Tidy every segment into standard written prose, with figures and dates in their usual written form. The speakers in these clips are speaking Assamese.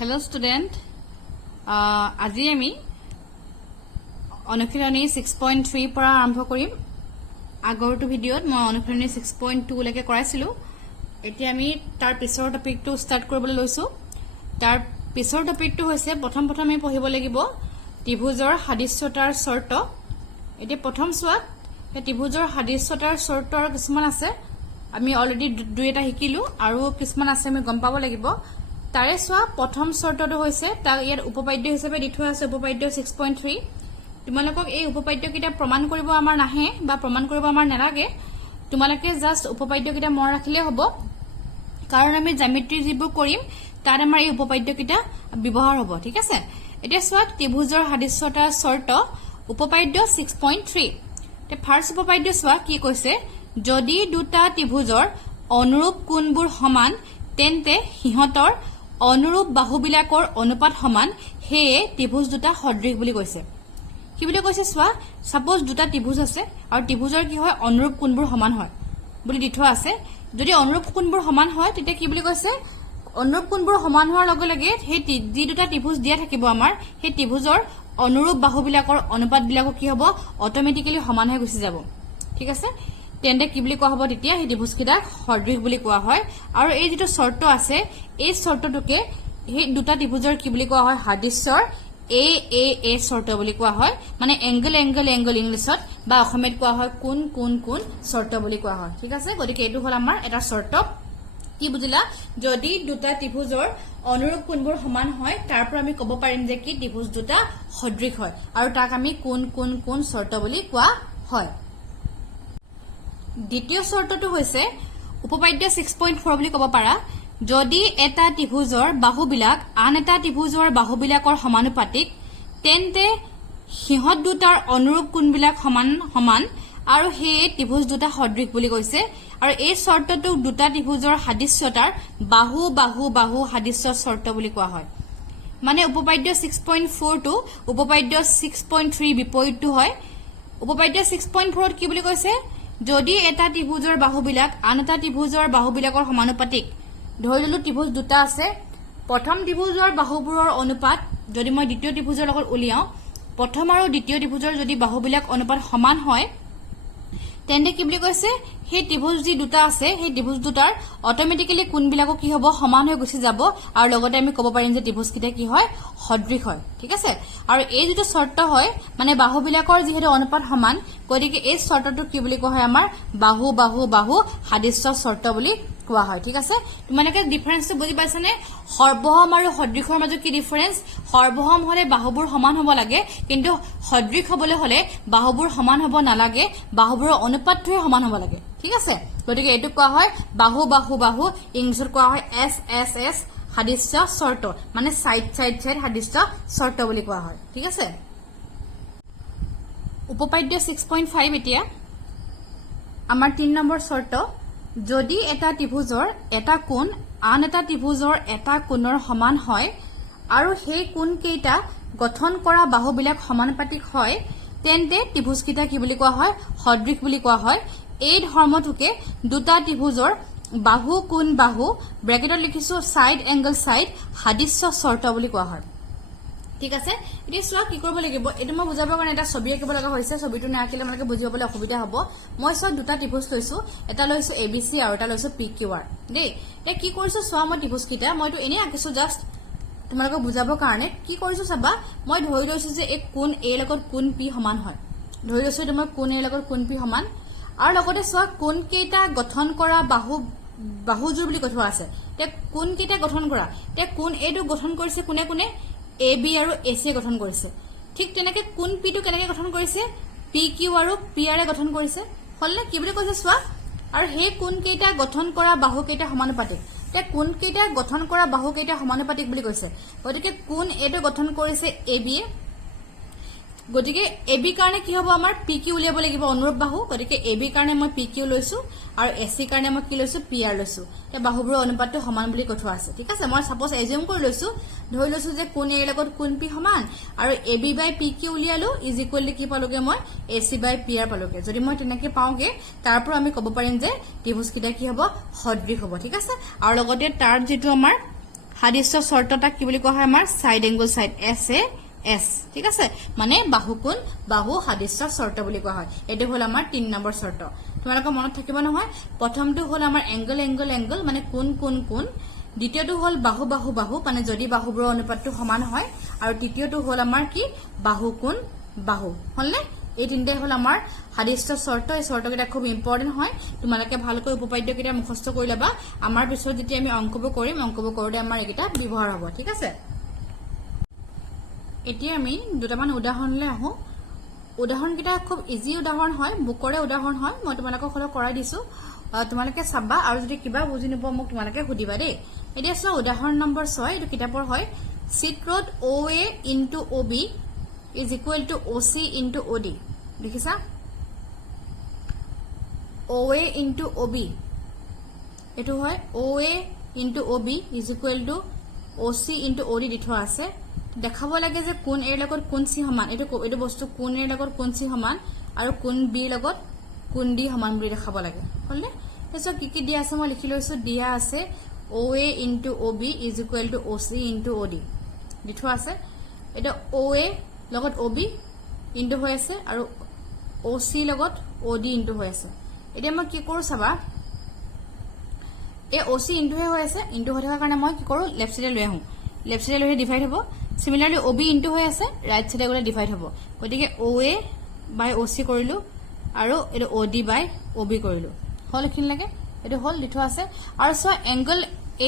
Hello student, আজি আমি অনুশীলনী 6.3 পৰা আৰম্ভ কৰিম। আগৰটো ভিডিঅত মই অনুশীলনী 6.2 লৈকে কৰাইছিলো। এতিয়া আমি তাৰ পিছৰ টপিকটো ষ্টাৰ্ট কৰিবলৈ লৈছো। তাৰ পিছৰ টপিকটো হৈছে প্ৰথম আমি পঢ়িব লাগিব ত্ৰিভুজৰ সাদৃশ্যতাৰ চৰ্ত। এতিয়া প্ৰথম চোৱা এই ত্ৰিভুজৰ সাদৃশ্যতাৰ চৰ্ত আৰু কিছুমান আছে। আমি অলৰেডি দুই এটা শিকিলো আৰু কিছুমান আছে আমি গম পাব লাগিব। তাৰে চোৱা প্ৰথম চৰ্তটো হৈছে তাক ইয়াত উপপাদ্য হিচাপে দি থোৱা আছে উপপাদ্য 6.3। তোমালোকক এই উপপাদ্য কিটা প্ৰমাণ কৰিব আমাৰ নাহে বা প্ৰমাণ কৰিব আমাৰ নালাগে। তোমালোকে জাস্ট উপপাদ্য কিটা মনত ৰাখিলে হ'ব, কাৰণ আমি জ্যামিতি যিবোৰ কৰিম তাত আমাৰ এই উপপাদ্য কিটা ব্যৱহাৰ হ'ব। ঠিক আছে, এতিয়া চোৱা ত্ৰিভুজৰ সাদৃশ্যতাৰ চৰ্ত উপপাদ্য 6.3। তে ফাৰ্স্ট উপপাদ্য চোৱা কি কৈছে, যদি দুটা ত্ৰিভুজৰ অনুৰূপ কোণবোৰ সমান তেন্তে সিহঁতৰ অনুৰূপ বাহুবিলাকৰ অনুপাত সমান, সেয়ে ত্ৰিভুজ দুটা সদৃশ বুলি কৈছে। কি বুলি কৈছে চোৱা, সাপোজ দুটা ত্ৰিভুজ আছে আৰু ত্ৰিভুজৰ কি হয় অনুৰূপ কোণবোৰ সমান হয় বুলি দি থোৱা আছে। যদি অনুৰূপ কোণবোৰ সমান হয় তেতিয়া কি বুলি কৈছে, অনুৰূপ কোণবোৰ সমান হোৱাৰ লগে লগে সেই যি দুটা ত্ৰিভুজ দিয়া থাকিব আমাৰ সেই ত্ৰিভুজৰ অনুৰূপ বাহুবিলাকৰ অনুপাতবিলাকো কি হ'ব অটোমেটিক্যালি সমান হৈ গুচি যাব। ঠিক আছে, তেন্তে কি বুলি কোৱা হ'ব, তেতিয়া সেই ত্ৰিভুজকেইটাক সদৃশ বুলি কোৱা হয়। আৰু এই যিটো চৰ্ত আছে এই চৰ্তটোকে সেই দুটা ত্ৰিভুজৰ কি বুলি কোৱা হয়, সাদৃশ্যৰ এ চৰ্ত বুলি কোৱা হয়। মানে এংগল ইংলিছত বা অসমীয়াত কোৱা হয় কোণ চৰ্ত বুলি কোৱা হয়। ঠিক আছে, গতিকে এইটো হ'ল আমাৰ এটা চৰ্ত। কি বুজিলা, যদি দুটা ত্ৰিভুজৰ অনুৰূপ কোণবোৰ সমান হয় তাৰ পৰা আমি ক'ব পাৰিম যে কি ত্ৰিভুজ দুটা সদৃশ হয় আৰু তাক আমি কোণ চৰ্ত বুলি কোৱা হয়। দ্বিতীয় চৰ্তটো হৈছে উপপাদ্য 6.4 বুলি ক'ব পাৰা, যদি এটা ত্ৰিভুজৰ বাহুবিলাক আন এটা ত্ৰিভুজৰ বাহুবিলাকৰ সমানুপাতিক তেন্তে সিহঁত দুটাৰ অনুৰূপ কোণবিলাক সমান আৰু সেয়ে ত্ৰিভুজ দুটা সদৃশ বুলি কৈছে। আৰু এই চৰ্তটোক দুটা ত্ৰিভুজৰ সাদৃশ্যতাৰ বাহু সাদৃশ্য চৰ্ত বুলি কোৱা হয়। মানে উপপাদ্য 6.4 টো উপপাদ্য 6.3 বিপৰীতটো হয়। উপপাদ্য 6.4 কি বুলি কৈছে, যদি এটা ত্ৰিভুজৰ বাহুবিলাক আন এটা ত্ৰিভুজৰ বাহুবিলাকৰ সমানুপাতিক, ধৰি ললো ত্ৰিভুজ দুটা আছে, প্ৰথম ত্ৰিভুজৰ বাহুবোৰৰ অনুপাত যদি মই দ্বিতীয় ত্ৰিভুজৰ লগত উলিয়াও, প্ৰথম আৰু দ্বিতীয় ত্ৰিভুজৰ যদি বাহুবিলাক অনুপাত সমান হয় তেন্তে কি বুলি কৈছে, সেই ত্ৰিভুজ যি দুটা আছে সেই ত্ৰিভুজ দুটাৰ অটোমেটিক্যালি কোণবিলাকো কি হ'ব সমান হৈ গুচি যাব আৰু লগতে আমি ক'ব পাৰিম যে ত্ৰিভুজকেইটা কি হয় সদৃশ হয়। ঠিক আছে, আৰু এই যিটো চৰ্ত হয় মানে বাহুবিলাকৰ যিহেতু অনুপাত সমান, গতিকে এই চৰ্তটো কি বুলি কোৱা হয়, আমাৰ বাহু সাদৃশ্য চৰ্ত বুলি কোৱা হয়। ঠিক আছে, তোমালোকে ডিফাৰেন্সটো বুজি পাইছানে? সৰ্বসম আৰু সদৃশৰ মাজত কি ডিফাৰেন্স? সৰ্বসম হলে বাহুবোৰ সমান হ'ব লাগে, কিন্তু সদৃশ হবলৈ হলে বাহুবোৰ সমান হ'ব নালাগে, বাহুবোৰৰ অনুপাতটোহে সমান হ'ব লাগে। ঠিক আছে, গতিকে এইটো কোৱা হয় বাহু ইংলিছত কোৱা হয় এছ সাদৃশ্য চৰ্ত, মানে সাইড সাদৃশ্য চৰ্ত বুলি কোৱা হয়। ঠিক আছে, উপপাদ্য 6.5 এতিয়া আমাৰ 3 নম্বৰ চৰ্ত, যদি এটা ত্ৰিভুজৰ এটা কোণ আন এটা ত্ৰিভুজৰ এটা কোণৰ সমান হয় আৰু সেই কোণ কেইটা গঠন কৰা বাহুবিলাক সমানুপাতিক হয় তেন্তে ত্ৰিভুজকেইটা কি বুলি কোৱা হয়, সদৃশ বুলি কোৱা হয়। এই ধৰ্মটোকে দুটা ত্ৰিভুজৰ বাহু কোণ বাহু ব্ৰেকেটত লিখিছো সাইড এংগল সাইড সাদৃশ্য চৰ্ত বুলি কোৱা হয়। ঠিক আছে, এতিয়া চোৱা কি কৰিব লাগিব, এইটো মই বুজাবৰ কাৰণে এটা ছবি আঁকিব লগা হৈছে। ছবিটো নাআঁকিলে মানে বুজি পাবলৈ অসুবিধা হ'ব। মই চোৱা দুটা ত্ৰিভুজ লৈছো, এটা লৈছো ABC আৰু এটা লৈছো PQR দেই। এতিয়া কি কৰিছো চোৱা, মই ত্ৰিভুজকেইটা মইতো এনেই আঁকিছো জাষ্ট তোমালোকক বুজাবৰ কাৰণে। কি কৰিছো চাবা, মই ধৰি লৈছো যে এই কোণ A লগত কোণ P সমান হয়, ধৰি লৈছো এইটো মই কোণ A লগত কোণ P সমান, আৰু লগতে চোৱা কোণ কেইটা গঠন কৰা বাহুযোৰ বুলি কৈ থোৱা আছে। এতিয়া কোণ কেইটা গঠন কৰা, এতিয়া কোণ এইটো গঠন কৰিছে কোনে AB আৰু AC গঠন কৰিছে। ঠিক তেনেকে কোণ P টো কেনেকে গঠন কৰিছে, PQ আৰু PR গঠন কৰিছে। হলনে? কি বুলি কৈছে চোৱা, আৰু সেই কোণ কেইটা গঠন কৰা বাহু কেইটা সমানুপাতিক। এতিয়া কোণ কেইটা গঠন কৰা বাহু কেইটা সমানুপাতিক বুলি কৈছে, গতিকে কোণ এইটো গঠন কৰিছে AB, গতিকে AB কাৰণে কি হ'ব, আমাৰ PQ উলিয়াব লাগিব অনুৰূপ বাহু। গতিকে AB কাৰণে মই PQ লৈছো আৰু AC কাৰণে মই কি লৈছো, PR লৈছো। এতিয়া বাহুবোৰৰ অনুপাতটো সমান বুলি কৈ থোৱা আছে। ঠিক আছে, মই সাপোজ এজিউম কৰি লৈছো, ধৰি লৈছো যে কোণ A লগত কোণ P সমান আৰু AB বাই PQ উলিয়ালো ইজ ইকুৱেল কি পালোগে, মই AC বাই PR পালোগে। যদি মই তেনেকে পাওঁগে তাৰ পৰা আমি ক'ব পাৰিম যে ত্ৰিভুজকেইটা কি হ'ব, সদৃশ হ'ব। ঠিক আছে, আৰু লগতে তাৰ যিটো আমাৰ সাদৃশ্য শৰ্তটাক কি বুলি কোৱা হয় আমাৰ সাইড এংগল সাইড SAS ঠিক আছে মানে বাহুকোণ বাহু সাদৃশ্য শৰ্ত বুলি কোৱা হয় এটো হল আমাৰ 3 নম্বৰ শৰ্ত তোমালোকৰ মনত থাকিব নহয় প্ৰথমটো হল আমাৰ এংগল এংগল এংগল মানে কোণ কোণ কোণ দ্বিতীয়টো হল বাহু বাহু বাহু মানে যদি বাহুবোৰৰ অনুপাতটো সমান হয় আৰু তৃতীয়টো হল আমাৰ কি বাহুকোণ বাহু হলনে এই তিনটাই হল আমাৰ সাদৃশ্য শৰ্ত এই শৰ্তকেইটা খুব ইম্পৰ্টেন্ট হয় তোমালোকে ভালকৈ উপপাদ্যকেইটা মুখস্থ কৰি লবা আমাৰ পিছত যেতিয়া আমি অংকবোৰ কৰিম অংকবোৰ কৰোঁতে আমাৰ এইকেইটা ব্যৱহাৰ হ'ব ঠিক আছে এতিয়া আমি দুটামান উদাহৰণলৈ আহো উদাহৰণকেইটা খুব ইজি উদাহৰণ হয় বুকৰে উদাহৰণ হয় মই তোমালোকক হলো কৰাই দিছো তোমালোকে চাবা আৰু যদি কিবা বুজি নোপোৱা মোক তোমালোকে সুধিবা দেই এতিয়া চোৱা উদাহৰণ নম্বৰ 6 এইটো কিতাপৰ হয় চিট ৰড OA into OB is equal to OC into OD দেখিছা OA into OB এটো হয় OA into OB is equal to OC into OD দি থোৱা আছে দেখাব লাগে যে কোণ এৰ লগত কোণ C সমান এটো বস্তু কোণ এৰ লগত কোণ C সমান আৰু কোণ B লগত কোণ D সমান বুলি দেখাব লাগে হলনে এসো কি দিয়া আছে মই লিখি লৈছো দিয়া আছে OA into OB is equal to OC into OD দি থোৱা আছে এটা OA লগত OB ইনটু হৈ আছে আৰু OC লগত OD ইনটু হৈ আছে এতিয়া মই কি কৰো চাবা এই OC ইনটু হৈ আছে ইনটু হৈ থকা কাৰণে মই কি কৰো লেফট সাইডে লৈ আহো লেফট সাইডে লৈ ডিভাইড হ'ব সিমিলাৰলি OB ইনটু হৈ আছে ৰাইট সাইডে গলে ডিভাইড হ'ব গতিকে OA বাই OC কৰিলো আৰু এটা OD বাই OB কৰিলো হল কিন লাগে এটা হল লিখা আছে আৰু so angle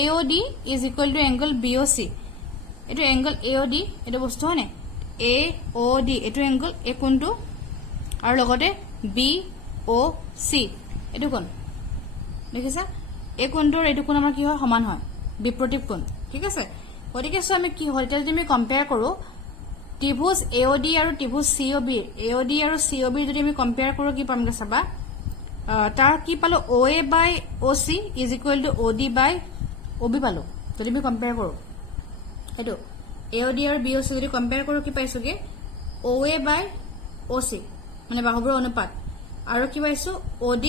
AOD is equal to angle BOC এটা এংগল AOD এটা বস্তু হয়নে AOD এটো এংগল এ কোণটো আৰু লগতে BOC এটো কোণ দেখিছা এই কোণটোৰ এটো কোণ আমাৰ কি হয় সমান হয় বিপৰীত কোণ ঠিক আছে গতিকে সো আমি কি হয় যদি আমি কম্পেয়াৰ কৰো ত্ৰিভুজ AOD আৰু ত্ৰিভুজ COB AOD আৰু COB যদি আমি কম্পেয়াৰ কৰো কি পামগে চাবা তাৰ কি পালো OA by OC is equal to OD by OB পালো যদি আমি কম্পেয়াৰ কৰো এটো AOD আৰু BOC যদি কম্পেয়াৰ কৰো কি পাইছোগে OA বাই OC মানে বাহুবোৰৰ অনুপাত আৰু কি পাইছো OD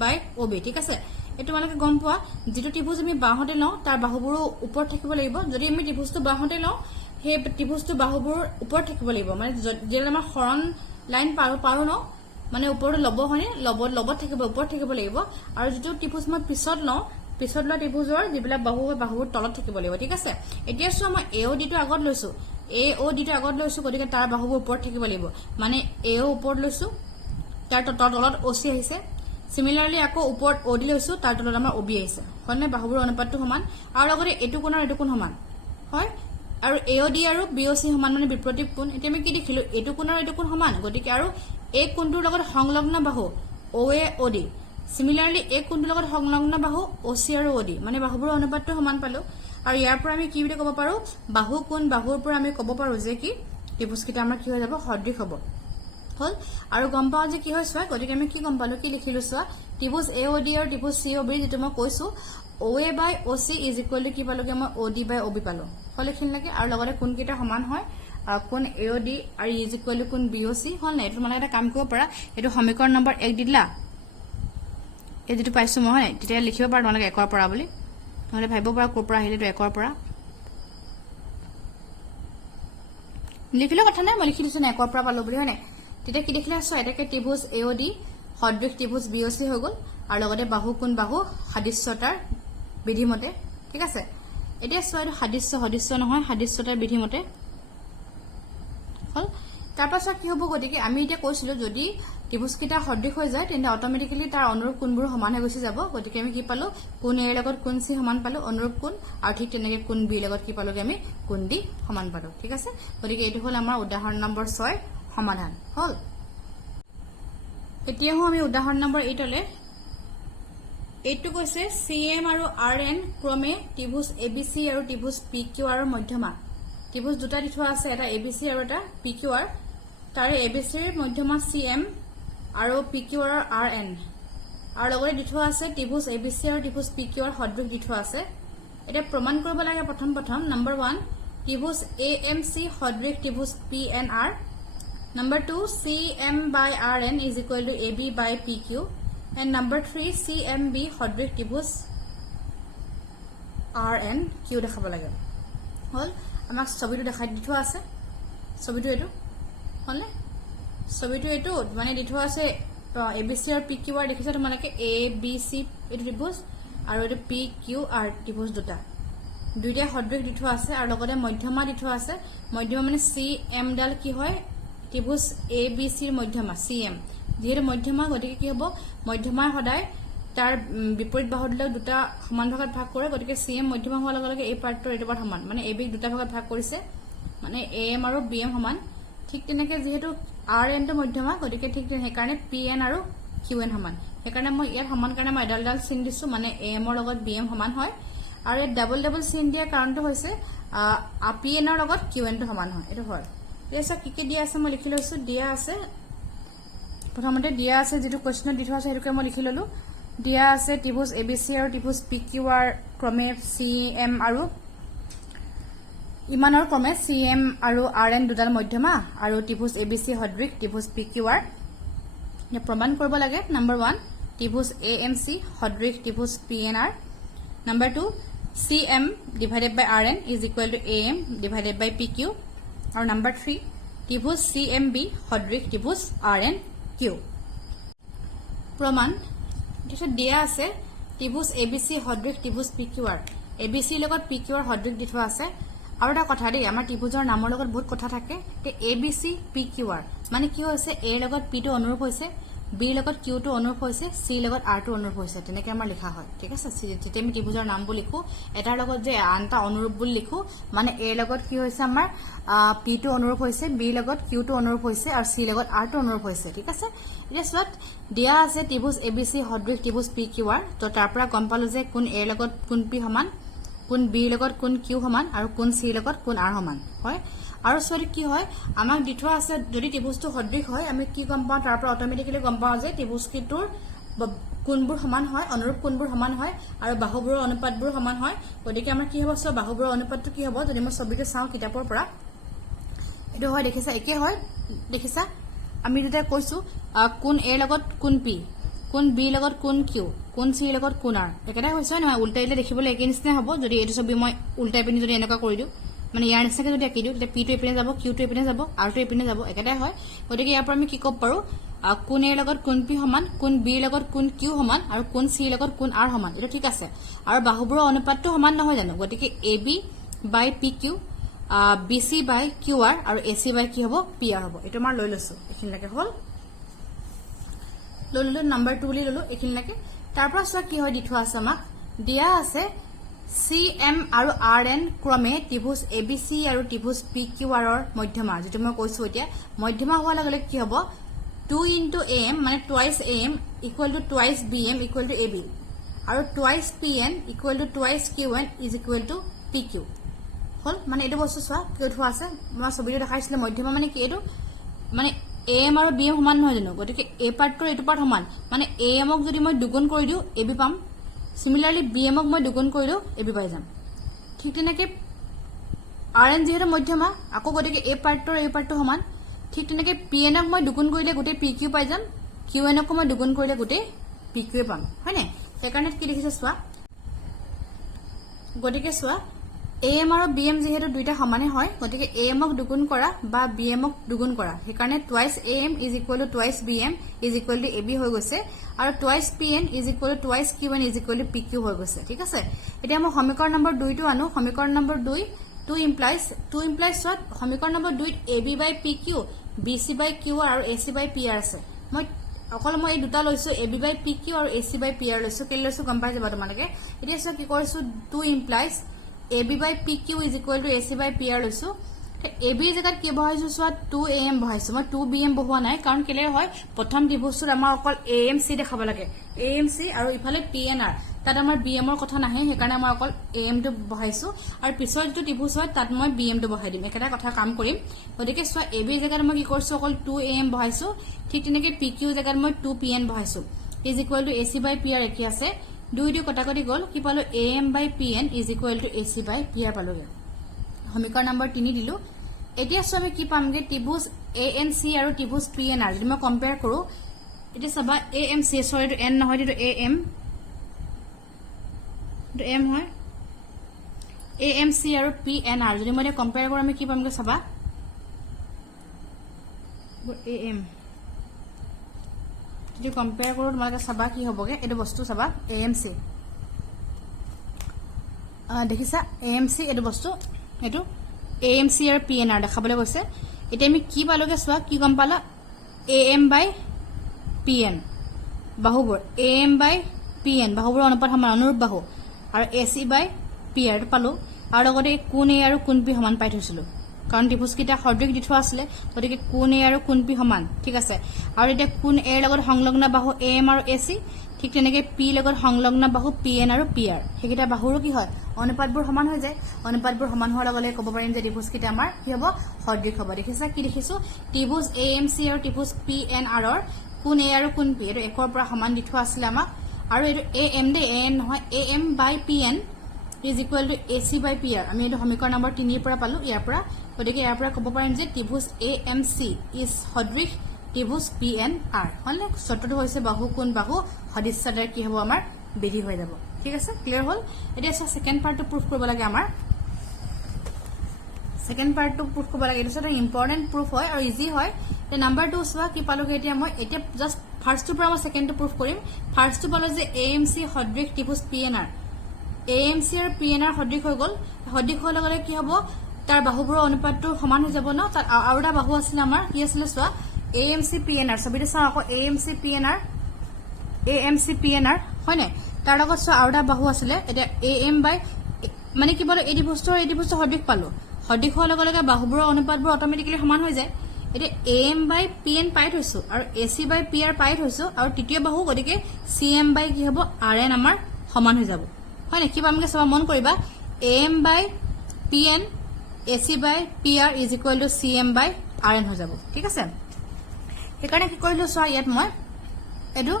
বাই OB ঠিক আছে এটো মানে গম পোৱা যেটো ত্ৰিভুজ আমি বাহুতে লওঁ তাৰ বাহুবোৰ ওপৰত থাকিব লাগিব যদি আমি ত্ৰিভুজটো বাহুতে লওঁ হে ত্ৰিভুজটো বাহুবোৰ ওপৰত থাকিব লাগিব মানে যেলে আমাৰ হৰণ লাইন পাৰো ন মানে ওপৰত লব হয়নে লবত থাকিব ওপৰত থাকিব লাগিব আৰু যেটো ত্ৰিভুজ মই পিছত লওঁ পিছতলা ত্ৰিভুজৰ যিবিলাক বাহু হয় বাহুবোৰ তলত থাকিব লাগিব ঠিক আছে এতিয়া সো মই AOD টো আগত লৈছো AOD টো আগত লৈছো গতিকে তাৰ বাহুবোৰ ওপৰত থাকিব লাগিব মানে AO ওপৰত লৈছো তাৰ তলত OC আহিছে সিমিলাৰলি আকৌ ওপৰত OD লৈছো তাৰ তলত আমাৰ OB আহিছে হয়নে বাহুবোৰ অনুপাতটো সমান আৰু লগতে এটো কোণ আৰু এটো কোণ সমান হয় আৰু AOD আৰু BOC সমান মানে বিপৰীত কোণ এতিয়া আমি কি দেখিলো এটো কোণ আৰু এটো কোণ সমান গতিকে আৰু এই কোণটোৰ লগত সংলগ্ন বাহু OA OD সিমিলাৰলি এই কোণটোৰ লগত সংলগ্ন বাহু OC আৰু OD মানে বাহুবোৰ অনুপাতটো সমান পালো আৰু ইয়াৰ পৰা আমি কি বুলি ক'ব পাৰো বাহু কোণ বাহুৰ পৰা আমি ক'ব পাৰো যে কি ত্ৰিভুজকেইটা আমাৰ কি হৈ যাব সদৃশ হ'ব হল আৰু গম পাও যে কি হয় চোৱা গতিকে আমি কি গম পালো কি লিখিলো চোৱা ত্ৰিভুজ AOD আৰু ত্ৰিভুজ COB যেটো মই কৈছো OA by OC is equal to কি পালোগে মই OD বাই OB পালো হল লিখিন লাগে আৰু লগতে কোণ কেইটা সমান হয় কোণ AOD আৰু is equal to কোণ BOC হল না এটো মানে এটা কাম কৰিব পাৰা এটো সমীকৰণ নম্বৰ 1 দিলা এই যেটো পাইছো মই হয় তেতিয়া লিখিব পাৰা তোমালোকে 1 ৰ পৰা বুলি নহলে ভাবিব পাৰা কোৰ পৰা আহিলে 1 ৰ পৰা লিখিলে কথা নাই মই লিখি দিছো 1 ৰ পৰা পালো বুলি হয় না তেতিয়া কি দেখিলা সো এটাকে ত্ৰিভুজ AOD সদৃশ ত্ৰিভুজ BOC হৈ গল আৰু লগতে বাহু কোণ বাহু সাদৃশ্যতাৰ বিধিমতে ঠিক আছে এতিয়া সো এটো সাদৃশ্য নহয় সাদৃশ্যতাৰ বিধিমতে হল তাৰপাছত কি হ'ব গতিকে আমি এতিয়া কৈছিলো যদি ত্ৰিভুজকেইটা সদৃশ হৈ যায় তেন্তে অটোমেটিক্যালি তাৰ অনুৰূপ কোণবোৰ সমান হৈ গৈছে যাব গতিকে আমি কি পালো কোণ A লগত কোণ C সমান পালো অনুৰূপ কোণ আৰু ঠিক তেনেকৈ কোণ B লগত কি পালোগে আমি কোণ D সমান পালো ঠিক আছে গতিকে এটো হল আমাৰ উদাহৰণ নম্বৰ 6 সমাধান হল এতিয়াও আমি উদাহৰণ নম্বৰ 8 লে এইটো কৈছে CM আৰু RN ক্ৰমে ত্ৰিভুজ ABC আৰু ত্ৰিভুজ PQR ৰ মধ্যমা ত্ৰিভুজ দুটা দি থোৱা আছে এটা ABC আৰু এটা PQR তাৰে ABC ৰ মধ্যমা CM আৰু PQR ৰ RN আৰু লগতে দি থোৱা আছে ত্ৰিভুজ ABC আৰু ত্ৰিভুজ PQR সদৃশ দি থোৱা আছে এটা প্ৰমাণ কৰিব লাগে প্ৰথম নম্বৰ 1 ত্ৰিভুজ AMC সদৃশ ত্ৰিভুজ PNR Number 2, CM by RN is equal to AB by PQ. And number 3, CMB সদৃশ ত্ৰিভুজ RN Q দেখাব লাগে হল আমাক ছবিটো দেখাই দি থোৱা আছে ছবিটো এইটো হলনে ছবিটো এইটো মানে দি থোৱা আছে এবিসি আৰু পি কিউ আৰ দেখিছা তোমালোকে এ বি সি এইটো ত্ৰিভুজ আৰু এইটো পি কিউ আৰ ত্ৰিভুজ দুইটা সদৃশ দি থোৱা আছে আৰু লগতে মধ্যমা দি থোৱা আছে মধ্যমা মানে সি এম ডাল কি হয় ত্ৰিভুজ এ বি সিৰ মধ্যমা সি এম যেহেতু মধ্যমা গতিকে কি হ'ব মধ্যমাৰ সদায় তাৰ বিপৰীত বাহুবিলাক দুটা সমান ভাগত ভাগ কৰে গতিকে সি এম মধ্যমা হোৱাৰ লগে লগে এই পাৰ্টৰ এইটো পাৰ্ট সমান মানে এ বিক দুটা ভাগত ভাগ কৰিছে মানে এ এম আৰু বি এম সমান ঠিক তেনেকে যেহেতু আৰ এন টো মধ্যমা গতিকে ঠিক সেইকাৰণে পি এন আৰু কিউ এন সমান সেইকাৰণে মই ইয়াত সমান কাৰণে মই এডাল চিন দিছো মানে এ এমৰ লগত বি এম সমান হয় আৰু এই ডাবল চিন দিয়াৰ কাৰণটো হৈছে পি এনৰ লগত কিউ এন টো সমান হয় এইটো হয় এতিয়া কি কি দিয়া আছে মই লিখি লৈছো দিয়া আছে প্ৰথমতে দিয়া আছে যেটো কোৱেশ্চনত দি থোৱা আছে হেতুকে মই লিখি ললো দিয়া আছে ত্ৰিভুজ এবিসি আৰু ত্ৰিভুজ পি কিউ আৰ ক্ৰমে সি এম আৰু ইমানৰ ক্ৰমে সি এম আৰু আৰ এন দুডাল মধ্যমা আৰু ত্ৰিভুজ এবিসি সদৃশ ত্ৰিভুজ পি কিউ আৰ প্ৰমাণ কৰিব লাগে নম্বৰ 1 ত্ৰিভুজ এ এম চি সদৃশ ত্ৰিভুজ P N R number 2 C M divided by R N is equal to A M divided by P Q আৰু নম্বৰ 3 ত্ৰিভুজ সি এম বি সদৃশ ত্ৰিভুজ আৰ এন কিউ প্ৰমাণ দিয়া আছে ত্ৰিভুজ এবিসি সদৃশ ত্ৰিভুজ পি কিউ আৰ এবিসিৰ লগত পি কিউ আৰ সদৃশ দি থোৱা আছে আৰু এটা কথা দেই আমাৰ ত্ৰিভুজৰ নামৰ লগত বহুত কথা থাকে তে এবিসি পি কিউ আৰ মানে কি হৈছে এ লগত পি টো অনুৰূপ হৈছে বি লগত কিউ টো অনুৰূপ হৈছে সি লগত আৰ টো অনুৰূপ হৈছে তেনেকৈ আমাৰ লিখা হয় ঠিক আছে যেতিয়া আমি ত্ৰিভুজৰ নামবোৰ লিখো এটাৰ লগত যে আনটা অনুৰূপ বুলি লিখো মানে এ লগত কি হৈছে আমাৰ পি টো অনুৰূপ হৈছে বি লগত কিউ টো অনুৰূপ হৈছে আৰু সি লগত আৰ টো অনুৰূপ হৈছে ঠিক আছে এতিয়া চোৱাত দিয়া আছে ত্ৰিভুজ এবিসি সদৃশ ত্ৰিভুজ পি কিউ আৰ তো তাৰ পৰা গম পালো যে কোন এ লগত কোন পি সমান কোন বি লগত কোন কিউ সমান আৰু কোন সি লগত কোন আৰ সমান হয় আৰু সৰি কি হয় আমাক দি থোৱা আছে যদি ত্ৰিভুজটো সদৃশ হয় আমি কি গম পাওঁ তাৰ পৰা অটোমেটিক্যালি গম পাওঁ যে ত্ৰিভুজকিটোৰ কোনবোৰ সমান হয় অনুৰূপ কোনবোৰ সমান হয় আৰু বাহুবোৰৰ অনুপাতবোৰ সমান হয় গতিকে আমাৰ কি হ'ব সব বাহুবোৰৰ অনুপাতটো কি হ'ব যদি মই ছবিটো চাওঁ কিতাপৰ পৰা এটো হয় দেখিছা একে হয় দেখিছা আমি যেতিয়া কৈছো কোন এ লগত কোন পি কোন বি লগত কোন কিউ কোন সি লগত কোন আৰ একেটাই হৈছে নহয় উল্টাই দিলে দেখিবলৈ একে নিচিনা হ'ব যদি এইটো ছবি মই উল্টাই পিনি যদি এনেকুৱা কৰি দিওঁ মানে ইয়াৰ নিচিনাকৈ যদি আঁকি দিওঁ তেতিয়া পি টো এপিনে যাব কিউ টো এপিনে যাব আৰ টো এপিনে যাব একেটাই হয় গতিকে ইয়াৰ পৰা আমি কি ক'ব পাৰো কোন এ লগত কোন পি সমান কোন বি লগত কোন কিউ সমান আৰু কোন সি লগত কোন আৰ সমান এটা ঠিক আছে আৰু বাহুবোৰৰ অনুপাতটো সমান নহয় জানো গতিকে A B by P Q B C by Q R আৰু এ চি বাই কি হ'ব পি আৰ হ'ব এইটো আমাৰ লৈ লৈছো এইখিনিলৈকে হ'ল লৈ ললো নম্বৰ 2 বুলি ললো এইখিনিলৈকে তাৰ পৰা চোৱা কি হয় দি থোৱা আছে আমাক দিয়া আছে সি এম আৰু আৰ এন ক্ৰমে ত্ৰিভুজ এবিসি আৰু ত্ৰিভুজ পি কিউ আৰৰ মধ্যমা যেটো মই কৈছো এতিয়া মধ্যমা হোৱাৰ লগে লগে কি হ'ব 2 ইনটু এ এম মানে twice A M equal to twice B M equal to A B আৰু twice P N equal to twice Q N is equal to P Q হল মানে এইটো বস্তু চোৱা কি থোৱা আছে মই ছবিটো দেখাইছিলো মধ্যমা মানে কি এইটো মানে এ এম আৰু বি এম সমান নহয় জানো গতিকে এ পাৰ্টৰ এইটো পাৰ্ট সমান মানে এ এমক যদি মই দুগুণ কৰি দিওঁ এ বি পাম সিমিলাৰলি বি এমক মই দুগুণ কৰি দিওঁ এ বি পাই যাম ঠিক তেনেকে আৰ এন যেহেতু মধ্যমা আকৌ গতিকে এ পাৰ্টৰ এই পাৰ্টটো সমান ঠিক তেনেকে পি এনক মই দুগুণ কৰিলে গোটেই পি কিউ পাই যাম কিউ এনক মই দুগুণ কৰিলে গোটেই পি কিউ পাম হয়নে সেইকাৰণে কি দেখিছে চোৱা গতিকে চোৱা এ এম আৰু বি এম যেহেতু দুইটা সমানে হয় গতিকে এ এমক দুগুণ কৰা বা বি এমক দুগুণ কৰা সেইকাৰণে twice A M is equal to twice B M is equal to A B হৈ গৈছে আৰু twice P N is equal to twice Q N is equal to P Q হৈ গৈছে ঠিক আছে এতিয়া মই সমীকৰণ নম্বৰ 2 টো আনো সমীকৰণ নম্বৰ 2 ইমপ্লাইজ চোৱা সমীকৰণ number 2 A B by P Q B C by Q আৰু A C by P R আছে মই অকল মই এই দুটা লৈছো A B by P Q আৰু A C by P R লৈছো কেলে লৈছো গম পাই যাবা তোমালোকে এতিয়া চোৱা কি কৰিছো 2 implies A B by P Q is equal to A C by P R লৈছো এ বিৰ জেগাত কি বহাইছো চোৱা 2 এ এম বহাইছো মই 2 বি এম বহোৱা নাই কাৰণ কেলে হয় প্ৰথম ত্ৰিভুজটোত আমাৰ অকল এ এম চি দেখাব লাগে এ এম চি আৰু ইফালে পি এন আৰ তাত আমাৰ বি এমৰ কথা নাহে সেইকাৰণে মই অকল এ এম টো বহাইছো আৰু পিছৰ যিটো ত্ৰিভুজ হয় তাত মই বি এম টো বহাই দিম একেটা কথা কাম কৰিম গতিকে চোৱা এ বিৰ জেগাত মই কি কৰিছো অকল 2 এ এম বহাইছো ঠিক তেনেকে পি কিউ জেগাত মই 2 পি এন বহাইছো is equal to A C by P R একে আছে 2 কটাকটি গল কি পালো A M by P N is equal to A C by P R পালোগে সমীকৰণ নম্বৰ 3 দিলো এতিয়া চোৱা আমি কি পামগে ত্ৰিভুজ এ এন চি আৰু ত্ৰিভুজ পি এন আৰ যদি মই কম্পেয়াৰ কৰো এতিয়া চাবা এ এম চি সৰি এইটো এন নহয় এইটো এ এম হয় AMC আৰু PNR যদি মই কম্পেয়াৰ কৰোঁ আমি কি পামগে চাবা AM যদি কম্পেয়াৰ কৰোঁ তোমালোকে চাবা কি হ'বগে এইটো বস্তু চাবা AMC দেখিছা AMC এইটো বস্তু এইটো AMC আৰু PNR দেখাবলৈ গৈছে এতিয়া আমি কি পালোগে চোৱা কি গম পালা AM/PN বাহুবোৰ AM/PN বাহুবোৰ অনুপাত সমান অনুৰূপ বাহু আৰু AC/PR পালো আৰু লগতে কোণ A আৰু কোণ P সমান পাই থৈছিলো কাৰণ ত্ৰিভুজকেইটা সদৃশ দি থোৱা আছিলে গতিকে কোণ A আৰু কোণ P সমান ঠিক আছে আৰু এতিয়া কোণ A ৰ লগত সংলগ্ন বাহু AM আৰু AC ঠিক তেনেকে P লগত সংলগ্ন বাহু PN আৰু PR সেইকেইটা বাহুৰো কি হয় অনুপাতবোৰ সমান হৈ যায় অনুপাতবোৰ সমান হোৱাৰ লগে লগে ক'ব পাৰিম যে ত্ৰিভুজকেইটা আমাৰ কি হ'ব সদৃশ হ'ব দেখিছা কি দেখিছো ত্ৰিভুজ AMC আৰু ত্ৰিভুজ PNR ৰ কোণ A আৰু কোণ P এইটো একৰ পৰা সমান দি থোৱা আছিলে আমাক আৰু এইটো AM দে AN নহয় AM/PN is equal to AC/PR আমি এইটো সমীকৰণ নম্বৰ 3 ৰ পৰা পালো ইয়াৰ পৰা গতিকে ইয়াৰ পৰা ক'ব পাৰিম যে ত্ৰিভুজ AMC is সদৃশ ত্ৰিভুজ PNR হলে সূত্ৰটো হৈছে বাহু কোণ বাহু সদৃশ্যতাৰ কি হ'ব আমাৰ বিধি হৈ যাব ঠিক আছে ক্লিয়াৰ হল এতিয়া সেকেন্ড পাৰ্টটো প্ৰুফ কৰিব লাগে আমাৰ সেকেন্ড পাৰ্টটো প্ৰুফ কৰিব লাগে এটা ইম্পৰ্টেন্ট প্ৰুফ হয় আৰু ইজি হয় তে নাম্বাৰ 2 চোৱা কি পালোগে এতিয়া মই এতিয়া জাস্ট ফাৰ্ষ্টটো পৰা মই সেকেন্ডটো প্ৰুফ কৰিম ফাৰ্ষ্টটো পালো যে AMC সদৃশ ত্ৰিভুজ PNR AMC আৰু PNR সদৃশ হৈ গল সদৃশ হোৱাৰ লগে লগে কি হ'ব তাৰ বাহুবোৰৰ অনুপাতটো সমান হৈ যাব ন তাৰ আৰু এটা বাহু আছিল আমাৰ কি আছিল চোৱা AMC PNR ছবিটো চাওঁ আকৌ AMC PNR হয় নাই তাৰ লগত চোৱা আৰু এটা বাহু আছিলে এতিয়া AM বাই মানে কি বলে এই ত্ৰিভুজটো সদৃশ পালো সদৃশ হোৱাৰ লগে লগে বাহুবোৰৰ অনুপাতবোৰ অটোমেটিক্যালি সমান হৈ যায় এতিয়া AM/PN পাই থৈছো আৰু AC/PR পাই থৈছো আৰু তৃতীয় বাহু গতিকে CM বাই কি হ'ব RN আমাৰ সমান হৈ যাব হয় নাই কি পামগে চাবা মন কৰিবা AM/PN AC/PR is equal to CM/RN হৈ যাব ঠিক আছে সেইকাৰণে কি কৰিলো চোৱা ইয়াত মই এটো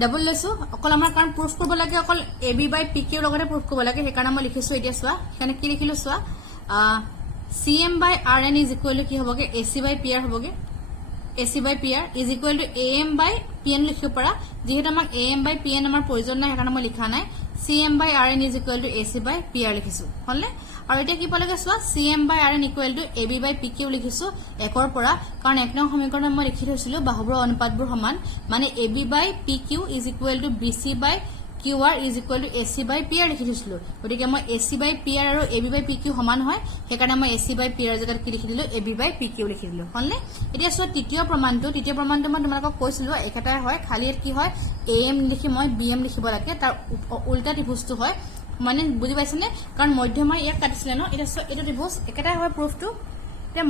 ডাবল লৈছো অকল আমাৰ কাৰণ প্ৰুফ কৰিব লাগে অকল AB/PQ লগতে প্ৰুফ কৰিব লাগে সেইকাৰণে মই লিখিছো এতিয়া চোৱা সেইকাৰণে কি লিখিলো চোৱা CM/RN is equal to কি হ'বগে AC/PR হ'বগে AC/PR is equal to AM/PN লিখিব পাৰা যেহেতু আমাক AM/PN আমাৰ প্ৰয়োজন নাই সেইকাৰণে মই লিখা নাই CM/RN is equal to AC/PR লিখিছো হলনে আৰু এতিয়া কি পালেগে চোৱা CM/RN equal to AB/PQ লিখিছো একৰ পৰা কাৰণ এক নং সমীকৰণত মই লিখি থৈছিলো বাহুবোৰৰ অনুপাতবোৰ সমান মানে AB/PQ is equal to BC/QR is equal to AC/PR লিখি থৈছিলো গতিকে মই AC/PR আৰু AB/PQ সমান হয় সেইকাৰণে মই AC/PR জেগাত কি লিখি দিলো AB/PQ লিখি দিলো হলনে এতিয়া চোৱা তৃতীয় প্ৰমাণটো মই তোমালোকক কৈছিলো একেটাই হয় খালি কি হয় AM লিখি মই BM লিখিব লাগে তাৰ উল্টা ত্ৰিভুজটো হয় মানে বুজি পাইছনে কাৰণ মধ্যমা ইয়াক কাটিছিলে ন এটা এটা ত্ৰিভুজ একেটাই হয় প্ৰুফটো এতিয়া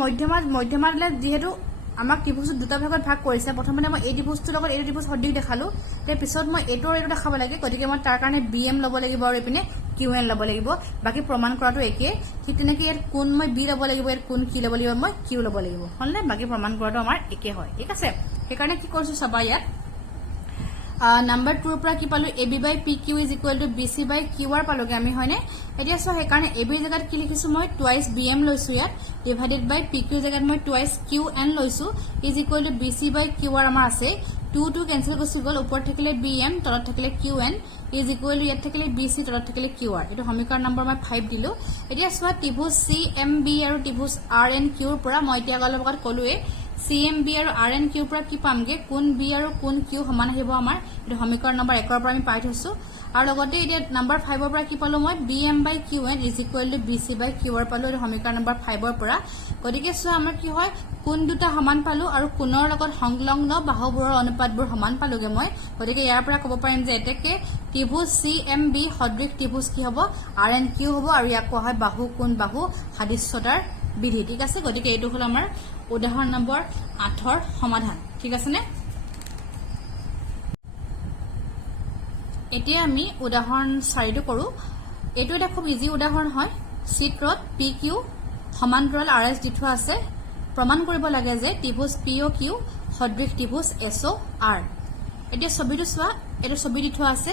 মধ্যমালে যেহেতু আমাক ত্ৰিভুজ দুটা ভাগত ভাগ কৰিছে প্ৰথমতে মই এই ত্ৰিভুজটোৰ লগত এই ত্ৰিভুজ সদৃশ দেখালো তাৰ পিছত মই এইটো দেখাব লাগে গতিকে মই তাৰ কাৰণে BM ল'ব লাগিব আৰু এপিনে QN ল'ব লাগিব বাকি প্ৰমাণ কৰাটো একে ঠিক তেনেকৈ ইয়াত কোণ মই B ল'ব লাগিব ইয়াত কোণ কি ল'ব লাগিব মই Q ল'ব লাগিব হলনে বাকি প্ৰমাণ কৰাটো আমাৰ একে হয় ঠিক আছে সেইকাৰণে কি কৰিছো চাবা ইয়াত নাম্বাৰ 2 ৰ পৰা কি পালো AB/PQ is equal to BC/QR পালোগে আমি হয়নে এতিয়া সো সেইকাৰণে AB জায়গাত কি লিখিছো মই টুৱাইস BM লৈছো ইয়াত ডিভাইডেড বাই PQ জায়গাত মই টুৱাইস QN লৈছো is equal to BC/QR আমাৰ আছে 2 কেনসেল কৰি গল ওপৰত থাকিলে BM তলত থাকিলে QN is equal to ইয়াত থাকিলে BC তলত থাকিলে QR এটো সমীকৰণ নম্বৰ মই 5 দিলো এতিয়া সোৱা ত্ৰিভুজ CMB আৰু ত্ৰিভুজ RNQ ৰ পৰা মই এতিয়া গলৰ লগত কলোৱে CMB আৰু RNQ পৰা কি পামগে কোণ B আৰু কোণ Q সমান আহিব আমাৰ এটো সমীকৰণ নম্বৰ 1 ৰ পৰা আমি পাই থৈছো আৰু লগতে এতিয়া নম্বৰ 5 ৰ পৰা কি পালো মই BM/QN is equal to BC/QR পালো এটো সমীকৰণ নম্বৰ 5 ৰ পৰা গতিকে সো আমাৰ কি হয় কোণ দুটা সমান পালো আৰু কোণৰ লগত সংলগ্ন বাহুবোৰৰ অনুপাতবোৰ সমান পালোগে মই গতিকে ইয়াৰ পৰা ক'ব পাৰিম যে এতেকে ত্ৰিভুজ CMB সদৃশ ত্ৰিভুজ কি হ'ব RNQ হ'ব আৰু ইয়াক কোৱা হয় বাহু কোণ বাহু সাদৃশ্যতাৰ বিধি ঠিক আছে গতিকে এইটো হল আমাৰ উদাহৰণ নম্বৰ 8 ৰ সমাধান ঠিক আছে নে এতিয়া আমি উদাহৰণ 4 টো কৰো এটো এটা খুব ইজি উদাহৰণ হয় চিত্ৰত PQ সমান্তৰাল RS দি থোৱা আছে প্ৰমাণ কৰিব লাগে যে ত্ৰিভুজ POQ সদৃশ ত্ৰিভুজ SOR এতিয়া ছবিটো চোৱা এটো ছবি দি থোৱা আছে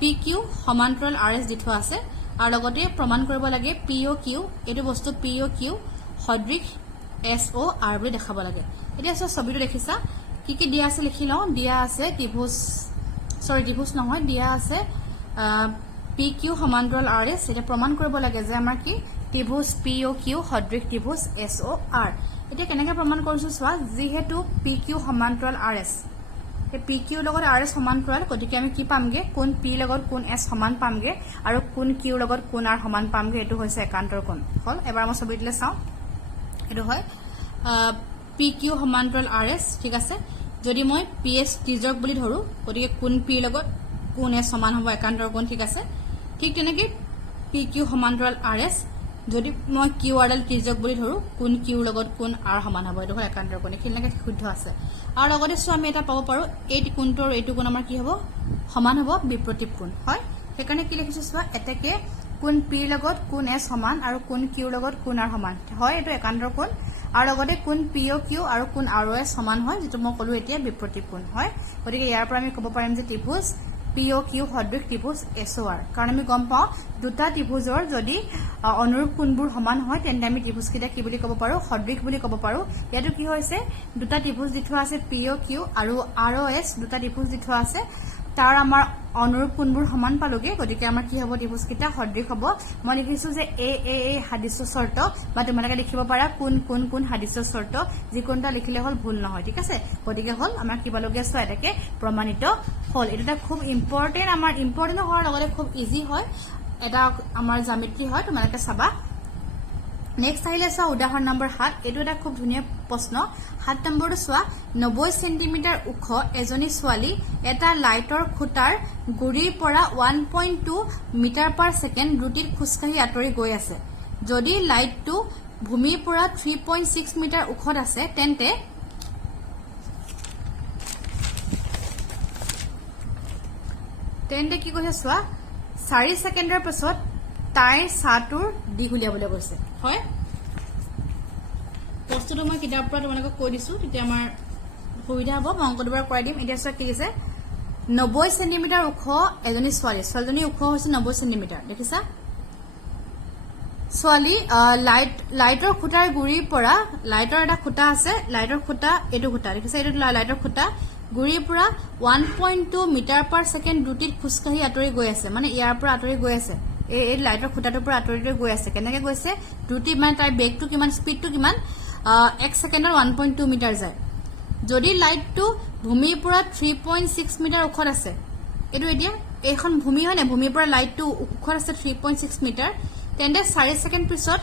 PQ সমান্তৰাল RS দি থোৱা আছে আৰু লগতে প্ৰমাণ কৰিব লাগে POQ এটো বস্তু POQ সদৃশ SOR বুলি দেখাব লাগে এতিয়া ছবিটো দেখিছা কি দিয়া আছে লিখি লও দিয়া আছে ত্ৰিভুজ ত্ৰিভুজ নহয় দিয়া আছে পি কিউ সমান্তৰাল আৰ এছ এটা প্ৰমাণ কৰিব লাগে যে আমাৰ কি ত্ৰিভুজ পি অ' কিউ সদৃশ ত্ৰিভুজ এছ অ' আৰ এতিয়া কেনেকৈ প্ৰমাণ কৰিছো চোৱা যিহেতু পি কিউ সমান্তৰাল আৰ এছ পি কিউ লগত আৰ এছ সমান্তৰাল গতিকে আমি কি পামগে কোন পি লগত কোন এছ সমান পামগে আৰু কোন কিউৰ লগত কোন আৰ সমান পামগে এইটো হৈছে একান্তৰ কোণ হল এবাৰ মই ছবিটোলৈ চাওঁ এইটো হয় পি কিউ সমান্তৰাল আৰ এছ ঠিক আছে যদি মই পি এছ তিৰ্যক বুলি ধৰো গতিকে কোন পি লগত কোন এছ সমান হ'ব একান্তৰ কোণ ঠিক আছে ঠিক তেনেকৈ পি কিউ সমান্তৰাল আৰ এছ যদি মই কিউ আৰ এল তিৰ্যক বুলি ধৰো কোন কিউৰ লগত কোন আৰ সমান হ'ব এইটো হয় একান্তৰ কোণ এইখিনিলৈকে শুদ্ধ আছে আৰু লগতে চোৱা আমি এটা পাব পাৰো এই কোণটো আৰু এইটো কোণ আমাৰ কি হ'ব সমান হ'ব বিপৰীত কোণ হয় সেইকাৰণে কি লিখিছো চোৱা এটাকে কোন পিৰ লগত কোন এছ সমান আৰু কোন কিউৰ লগত কোন আৰ সমান হয় এইটো একান্তৰ কোণ আৰু লগতে কোন পি অ' কিউ আৰু কোন আৰ অ' এছ সমান হয় যিটো মই ক'লো এতিয়া বিপৰীত কোণ হয় গতিকে ইয়াৰ পৰা আমি ক'ব পাৰিম যে ত্ৰিভুজ পি অ' কিউ সদৃশ ত্ৰিভুজ এছ অ' আৰ কাৰণ আমি গম পাওঁ দুটা ত্ৰিভুজৰ যদি অনুৰূপ কোণবোৰ সমান হয় তেন্তে আমি ত্ৰিভুজকেইটা কি বুলি ক'ব পাৰো সদৃশ বুলি ক'ব পাৰো ইয়াতো কি হৈছে দুটা ত্ৰিভুজ দি থোৱা আছে পি অ' কিউ আৰু আৰ অ' এছ দুটা ত্ৰিভুজ দি থোৱা আছে তাৰ আমাৰ অনুৰূপ কোণবোৰ সমান পালোগে গতিকে আমাৰ কি হ'ব ত্ৰিভুজকেইটা সদৃশ হ'ব মই লিখিছো যে এ সাদৃশ্য চৰ্ত বা তোমালোকে লিখিব পাৰা কোন কোন কোন সাদৃশ্য চৰ্ত যিকোনটা লিখিলে হ'ল ভুল নহয় ঠিক আছে গতিকে হ'ল আমাৰ কি পালোগে চোৱা এটাকে প্ৰমাণিত হ'ল এইটো এটা খুব ইম্পৰ্টেণ্ট আমাৰ ইম্পৰ্টেণ্ট হোৱাৰ লগতে খুব ইজি হয় এটা আমাৰ জ্যামিতি হয় তোমালোকে চাবা নেক্সট আহিলে চোৱা উদাহৰণ নম্বৰ 7 এইটো এটা খুব ধুনীয়া প্ৰশ্ন 7 নম্বৰটো চোৱা 90 সেন্টিমিটাৰ ওখ এজনী ছোৱালী এটা লাইটৰ খুঁটাৰ গুৰিৰ পৰা 1.2 মিটাৰ পাৰ ছেকেণ্ড দ্ৰুতিত খোজকাঢ়ি আঁতৰি গৈ আছে যদি লাইটটো ভূমিৰ পৰা 3.6 মিটাৰ ওখত আছে তেন্তে কি কৈছে চোৱা 4 ছেকেণ্ডৰ পিছত তাইৰ ছাটোৰ দিশ উলিয়াবলৈ কৈছে হয় বস্তুটো মই কিতাপৰ পৰা তোমালোকক কৈ দিছো তেতিয়া আমাৰ সুবিধা হ'ব মই অংকটো পৰা কৰাই দিম এতিয়া চোৱা কি দিছে 90 সেন্টিমিটাৰ ওখ এজনী ছোৱালীজনী ওখ হৈছে 90 সেন্টিমিটাৰ দেখিছা ছোৱালী লাইটৰ খুঁটাৰ গুৰিৰ পৰা লাইটৰ এটা খুঁটা আছে লাইটৰ খুঁটা এইটো খুঁটা দেখিছা এইটো লাইটৰ খুঁটা গুৰিৰ পৰা 1.2 মিটাৰ পাৰ ছেকেণ্ড দ্ৰুতিত খোজকাঢ়ি আঁতৰি গৈ আছে মানে ইয়াৰ পৰা আঁতৰি গৈ আছে এই লাইটৰ খুঁটাটোৰ পৰা আঁতৰি গৈ আছে কেনেকে গৈছে দ্ৰুতি মানে তাৰ বেগটো কিমান স্পীডটো কিমান 1 ছেকেণ্ডত 1.2 মিটাৰ যায় যদি লাইটটো ভূমিৰ পৰা 3.6 মিটাৰ ওখত আছে এইটো এতিয়া এইখন ভূমি হয় না ভূমিৰ পৰা লাইটটো ওখত আছে 3.6 মিটাৰ তেন্তে 4 ছেকেণ্ড পিছত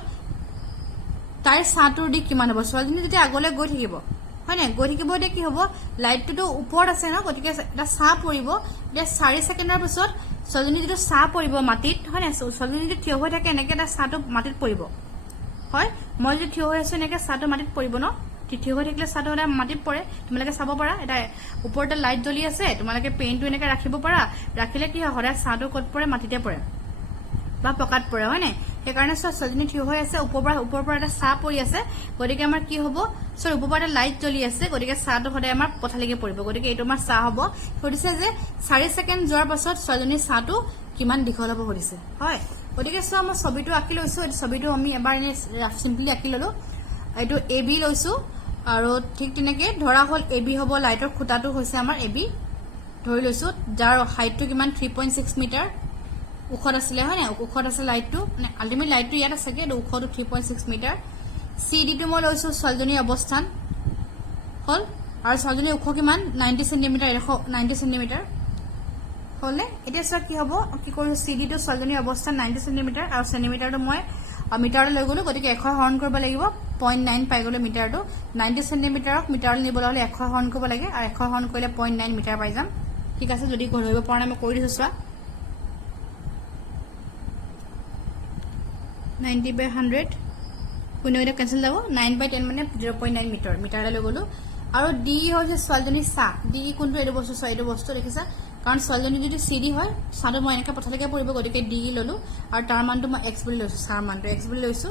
তাইৰ ছাটোৰ দিশ কিমান হ'ব ছোৱালীজনী যেতিয়া আগলৈ গৈ থাকিব হয় না গৈ থাকিব এতিয়া কি হ'ব লাইটটোতো ওপৰত আছে ন গতিকে এটা ছাঁ পৰিব এতিয়া 4 ছেকেণ্ডৰ পিছত ছোৱালীজনী যিটো ছাঁ পৰিব মাটিত হয় না ছোৱালীজনী যদি থিয় হৈ থাকে এনেকে এটা ছাঁটো মাটিত পৰিব হয় মই যদি থিয় হৈ আছো এনেকে ছাঁটো মাটিত পৰিব ন থিয় হৈ থাকিলে ছাঁটো এটা মাটিত পৰে তোমালোকে চাব পাৰা এটা ওপৰতে লাইট জ্বলি আছে তোমালোকে পেইনটো এনেকে ৰাখিব পাৰা ৰাখিলে কি হয় সদায় ছাঁটো ক'ত পৰে মাটিতে পৰে বা পকাত পৰে হয় নাই সেইকাৰণে ছোৱালীজনী থিয় হৈ আছে ওপৰৰ পৰা এটা ছাঁ পৰি আছে গতিকে আমাৰ কি হ'ব ওপৰৰ পৰা এটা লাইট জ্বলি আছে গতিকে ছাঁটো সদায় আমাৰ পথালিকে পৰিব গতিকে এইটো আমাৰ ছাঁ হ'ব সুধিছে যে 4 ছেকেণ্ড যোৱাৰ পাছত ছোৱালীজনীৰ ছাঁটো কিমান দীঘল হ'ব সুধিছে হয় গতিকে চোৱা মই ছবিটো আঁকি লৈছো এই ছবিটো আমি এবাৰ এনে চিম্পলি আঁকি ললো এইটো এ বি লৈছো আৰু ঠিক তেনেকে ধৰা হ'ল এ বি হ'ব লাইটৰ খুঁটাটো হৈছে আমাৰ এ বি ধৰি লৈছো যাৰ হাইটটো কিমান 3.6 মিটাৰ ওখত আছিলে হয় না ওখত আছে লাইটটো মানে আল্টিমেট লাইটটো ইয়াত আছে ওখটো 3.6 মিটাৰ চি ডিটো মই লৈছো ছোৱালীজনীৰ অৱস্থান হ'ল আৰু ছোৱালীজনীৰ ওখ কিমান 90 সেন্টিমিটাৰ 90 সেন্টিমিটাৰ হ'লে এতিয়া চোৱা কি হ'ব কি কৰিছো চি ডিটো ছোৱালীজনীৰ অৱস্থান 90 সেন্টিমিটাৰ আৰু সেন্টিমিটাৰটো মই মিটাৰলৈ লৈ গ'লো গতিকে 100 হৰণ কৰিব লাগিব 0.9 পাই গ'লো মিটাৰটো 90 সেন্টিমিটাৰক মিটাৰলৈ নিবলৈ হ'লে 100 হৰণ কৰিব লাগে আৰু 100 হৰণ কৰিলে 0.9 মিটাৰ পাই যাম ঠিক আছে যদি ধৰিব পৰা নাই মই কৰি দিছো চোৱা 90 by 100 কোনটা কেনসেল যাব 9 by 10 মানে 0.9 মিটাৰ মিটাৰলৈ লৈ গ'লো আৰু ডি হৈছে ছোৱালীজনীৰ ছাঁ ডি কোনটো এইটো বস্তু চোৱা এইটো বস্তু দেখিছা কাৰণ ছোৱালীজনী যদি চি ডি হয় ছাঁটো মই এনেকৈ পথালিকে পৰিব গতিকে ডি ললো আৰু তাৰ মানটো মই এক্স বুলি লৈছো ছাৰ মানটো এক্স বুলি লৈছো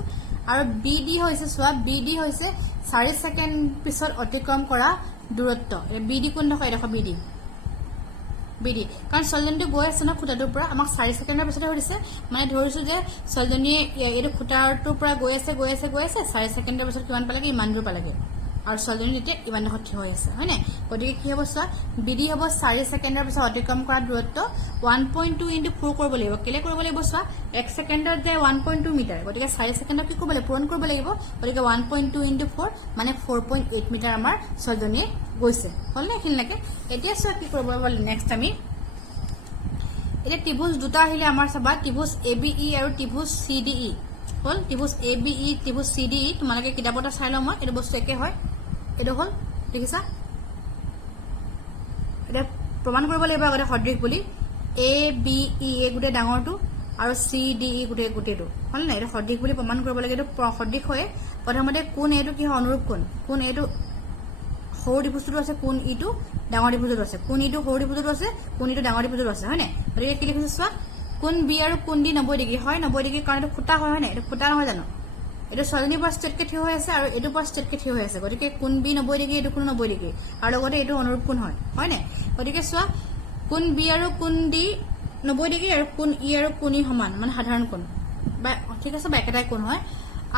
আৰু বি ডি হৈছে চোৱা বি ডি হৈছে 4 ছেকেণ্ড পিছত অতিক্ৰম কৰা দূৰত্ব বি ডি কোন দেখো এডোখৰ বি ডি কাৰণ ছোৱালীজনীটো গৈ আছে ন খুঁটাটোৰ পৰা আমাক 4 ছেকেণ্ডৰ পিছতে সুধিছে মানে ধৰিছো যে ছোৱালীজনীয়ে এইটো খুঁটাটোৰ পৰা গৈ আছে 4 ছেকেণ্ডৰ পিছত কিমান পালেগে ইমান দূৰ পালেগে আৰু ছোৱালীজনী তেতিয়া ইমান ডোখৰ থিয় হৈ আছে হয়নে গতিকে কি হ'ব চোৱা বিডি হ'ব 4 ছেকেণ্ডৰ পিছত অতিক্ৰম কৰা দূৰত্ব 1.2 * 4 কৰিব লাগিব কেলে কৰিব লাগিব চোৱা 1 ছেকেণ্ডত যায় 1.2 মিটাৰ গতিকে 4 ছেকেণ্ডত কি কৰিব লাগিব পূৰণ কৰিব লাগিব গতিকে 1.2 * 4 মানে 4.8 মিটাৰ আমাৰ ছোৱালীজনীয়ে গৈছে হলনে এইখিনিলৈকে এতিয়া চোৱা কি কৰিব লাগিব নেক্সট আমি এতিয়া ত্ৰিভুজ দুটা আহিলে আমাৰ চাবা ত্ৰিভুজ ABE আৰু ত্ৰিভুজ CDE হল ত্ৰিভুজ ABE ত্ৰিভুজ CDE তোমালোকে কিতাপটা চাই লওঁ মই এইটো বস্তু একে হয় এইটো হল দেখিছা এটা প্ৰমাণ কৰিব লাগিব আগতে সদৃশ বুলি ABE এই গুটে ডাঙৰটো আৰু CDE গুটেটো হল না এটা সদৃশ বুলি প্ৰমাণ কৰিব লাগে এইটো সদৃশ হয় প্ৰথমতে কোন এইটো কি হয় অনুৰূপ কোন এইটো সৰু ত্ৰিভুজটো আছে কোন ইটো ডাঙৰ ত্ৰিভুজটো আছে কোন ইটো সৰু ত্ৰিভুজটো আছে কোন ইটো ডাঙৰ ত্ৰিভুজটো আছে হয়নে গতিকে কি লিখিছো চোৱা কোন বি আৰু কোন ডি 90 ডিগ্ৰী হয় 90 ডিগ্ৰী কাৰণ এইটো খুঁটা হয় হয়নে এইটো খুঁটা নহয় জানো এইটো ছোৱালীজনীৰ পৰা ষ্ট্ৰেটকে থিয় হৈ আছে আৰু এইটো পৰা ষ্ট্ৰেটকে থিয় হৈ আছে গতিকে কোন বি 90 ডিগ্ৰী এইটো কোন 90 ডিগ্ৰী আৰু লগতে এইটো অনুৰূপ কোণ হয় হয়নে গতিকে চোৱা কোন বি আৰু কোন ডি 90 ডিগ্ৰী আৰু কোন ই আৰু কোন ই সমান মানে সাধাৰণ কোণ বা ঠিক আছে বা একেটাই কোণ হয়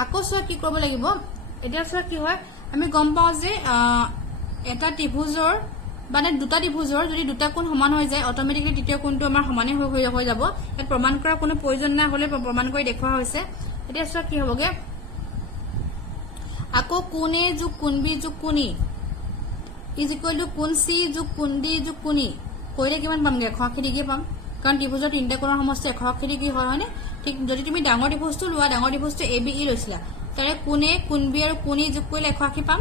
আকৌ চোৱা কি কৰিব লাগিব এতিয়া চোৱা কি হয় আমি গম পাওঁ যে এটা ত্ৰিভুজৰ মানে দুটা ত্ৰিভুজৰ যদি দুটা কোণ সমান হৈ যায় অটোমেটিকলি তৃতীয় কোণটো আমাৰ সমানে হৈ যাব ইয়াত প্ৰমাণ কৰাৰ কোনো প্ৰয়োজন নাই হলে প্ৰমাণ কৰি দেখুওৱা হৈছে এতিয়া চোৱা কি হ'বগে আকৌ কোণ A যোগ কোণ B যোগ কোণ E ইজ ইকুৱেল টু কোণ C যোগ কোণ D যোগ কোণ E কৰিলে কিমান পামগে 180 ডিগ্ৰী পাম কাৰণ ত্ৰিভুজৰ তিনিটা কোণৰ সমষ্টি 180 ডিগ্ৰী হয় হয়নে ঠিক যদি তুমি ডাঙৰ ত্ৰিভুজটো লোৱা ডাঙৰ ত্ৰিভুজটো ABE লৈছিলা তাৰে কোণ A কোণ B আৰু কোণ E যোগ কৰিলে 180 পাম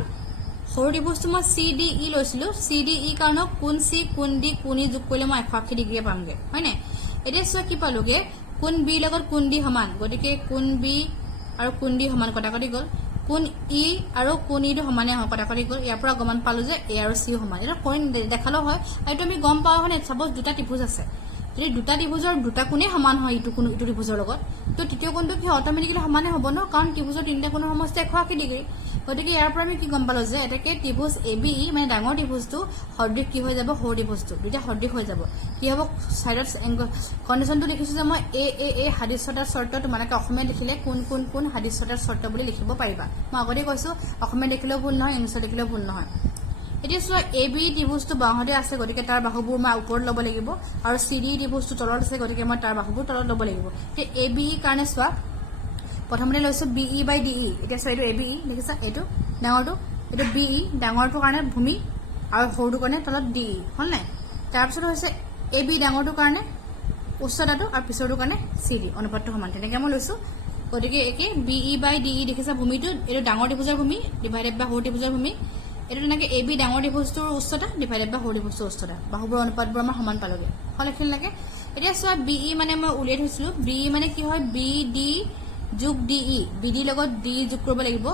সৰু ত্ৰিভুজটো মই CDE লৈছিলো CDE কাৰণ কোণ C কোণ D কোণ E যোগ কৰিলে মই 180 ডিগ্ৰী পামগে হয়নে এতিয়া চোৱা কি পালোগে কোণ B লগত কোণ D সমান গতিকে কোণ B আৰু কোণ D সমান কটাকটি গল কোণ E আৰু কোণ E টো সমানে হয় কটাকটি গল ইয়াৰ পৰা গমান পালো যে A আৰু C সমান এটা কৰি দেখালো হয় এইটো আমি গম পাও হয়নে সাপোজ দুটা ত্ৰিভুজ আছে যদি দুটা ত্ৰিভুজৰ দুটা কোণে সমান হয় ইটো কোণ ইটো ত্ৰিভুজৰ লগত তো তৃতীয় কোণটো কি অটোমেটিকলি সমানে হ'ব ন কাৰণ ত্ৰিভুজৰ তিনিটা কোণৰ সমষ্টি 180 ডিগ্ৰী গতিকে ইয়াৰ পৰা আমি কি গম পালো যে এটাকে ত্ৰিভুজ ABE মানে ডাঙৰ ত্ৰিভুজটো সদৃশ কি হৈ যাব সৰু ত্ৰিভুজটো দুটা সদৃশ হৈ যাব কি হ'ব সাইডত কন্ডিশনটো লিখিছো যে মই a হাদিছতাৰ শৰ্ত তোমালোকে অসমীয়া লিখিলে কোন হাদিছতাৰ শৰ্ত বুলি লিখিব পাৰিবা মই আগতে কৈছো অসমীয়া লিখিলেও ভুল নহয় ইংলিছত লিখিলেও ভুল নহয় এতিয়া চোৱা ABE ত্ৰিভুজটো বাহুতে আছে গতিকে তাৰ বাহুবোৰ মই ওপৰত ল'ব লাগিব আৰু CDE ত্ৰিভুজটো তলত আছে গতিকে মই তাৰ বাহুবোৰ তলত ল'ব লাগিব তে ABE কাৰণে চোৱা প্ৰথমতে লৈছো BE by DE এতিয়া চোৱা এইটো ABE দেখিছা এইটো ডাঙৰটো এইটো BE ডাঙৰটো কাৰণে ভূমি আৰু সৰুটো কাৰণে তলত DE হল নাই তাৰপিছত হৈছে AB ডাঙৰটো কাৰণে উচ্চতাটো আৰু পিছৰটো কাৰণে CD অনুপাতটো সমান তেনেকৈ মই লৈছো গতিকে একে BE by DE দেখিছা ভূমিটো এইটো ডাঙৰ ত্ৰিভুজৰ ভূমি ডিভাইডেড বাই সৰু ত্ৰিভুজৰ ভূমি এইটো তেনেকৈ AB ডাঙৰ ত্ৰিভুজটোৰ উচ্চতা ডিভাইডেড বাই সৰু ত্ৰিভুজটোৰ উচ্চতা বাহুবোৰ অনুপাতবোৰ আমাৰ সমান পালোগে হল এইখিনিলৈকে এতিয়া চোৱা BE মানে মই উলিয়াই থৈছিলো BE মানে কি হয় BD যোগ DE BD লগত D যোগ কৰিব লাগিব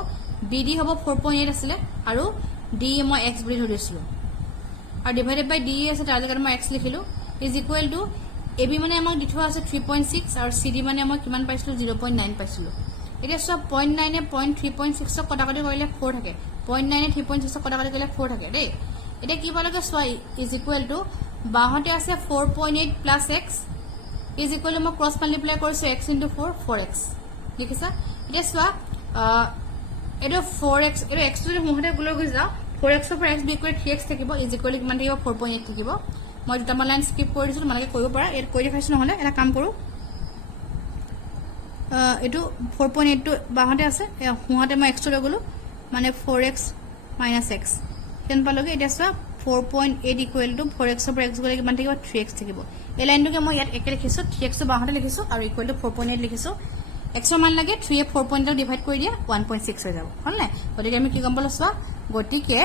BD হ'ব 4.8 আছিলে আৰু DE মই x বুলি ধৰিছিলো আৰু ডিভাইডেড বাই DE আছে তাৰ জেগাত মই x লিখিলো ইজ ইকুৱেল টু AB মানে আমাক দি থোৱা আছে 3.6 আৰু CD মানে মই কিমান পাইছিলো 0.9 পাইছিলো এতিয়া চোৱা 0.9 এ 0.3.6 ক কটাকটি কৰিলে 4 থাকে 0.9 এ 3.6 ক কটাকটি কৰিলে 4 থাকে দেই এতিয়া কি পালেগে চোৱা ইজ ইকুৱেল টু বাহতে আছে 4.8 plus x is equal two মই ক্ৰছ মাল্টিপ্লাই কৰিছো x * 4 4x দেখিছা এতিয়া চোৱা এটো 4x এটো x যদি মুহতে গুলো গৈ যাও 4x পৰা x বিক কৰি 3x থাকিব ইজ ইকুৱেল টু কিমান থাকিব 4.8 থাকিব মই দুটা মান লাইন স্কিপ কৰি দিছো তোমালোকে কৰিব পাৰা এত কৰি দেখাইছো নহলে এটা কাম কৰো এটো 4.8 টো বাহতে আছে মুহতে মই x লৈ গলো মানে 4x - x তেন পালোগে এটা চোৱা 4.8 ইকুৱেল টু 4x পৰা x গলে কিমান থাকিব 3x থাকিব এই লাইনটোকে মই ইয়াত একে লিখিছো 3x টো বাহতে লিখিছো আৰু ইকুৱেল টু 4.8 লিখিছো x মান লাগে 3 এ 4.8 ডিভাইড কৰি দিয়া 1.6 হৈ যাব হল নাই গতিকে আমি কি গম পালো চোৱা গতিকে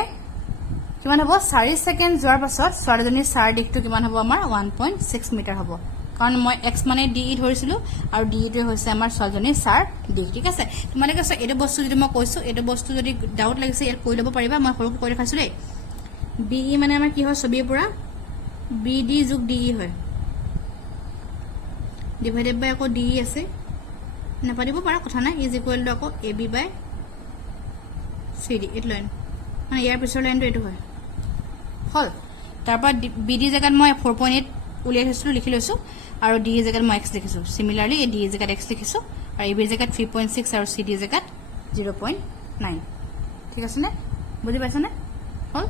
কিমান হ'ব 4 সেকেন্ড যোৱাৰ পাছত ছোৱালীজনীৰ চাৰ দিকটো কিমান হ'ব আমাৰ 1.6 মিটাৰ হ'ব কাৰণ মই x মানে DE ধৰিছিলো আৰু DE টো হৈছে আমাৰ ছোৱালীজনীৰ চাৰ দিক ঠিক আছে তোমালোকে চোৱা এটো বস্তু যদি মই কৈছো এটো বস্তু যদি ডাউট লাগিছে ইয়াত কৈ ল'ব পাৰিবা মই সৰুকৈ কৈ দেখাইছো দেই BE মানে আমাৰ কি হয় ছবিৰ পৰা BD যোগ DE হয় ডিভাইডেড বাই আকৌ DE আছে নাপাৰিব পাৰা কথা নাই ইজ ইকুৱেল টু আকৌ AB বাই CD এইটো লাইন মানে ইয়াৰ পিছৰ লাইনটো এইটো হয় হল তাৰপৰা BD জেগাত মই 4.8 উলিয়াই থৈছিলো লিখি লৈছো আৰু DE জেগাত মই x লিখিছো সিমিলাৰলি এই DE জেগাত x লিখিছো আৰু AB জেগাত 3.6 আৰু CD জেগাত 0.9 ঠিক আছে নে বুজি পাইছানে হল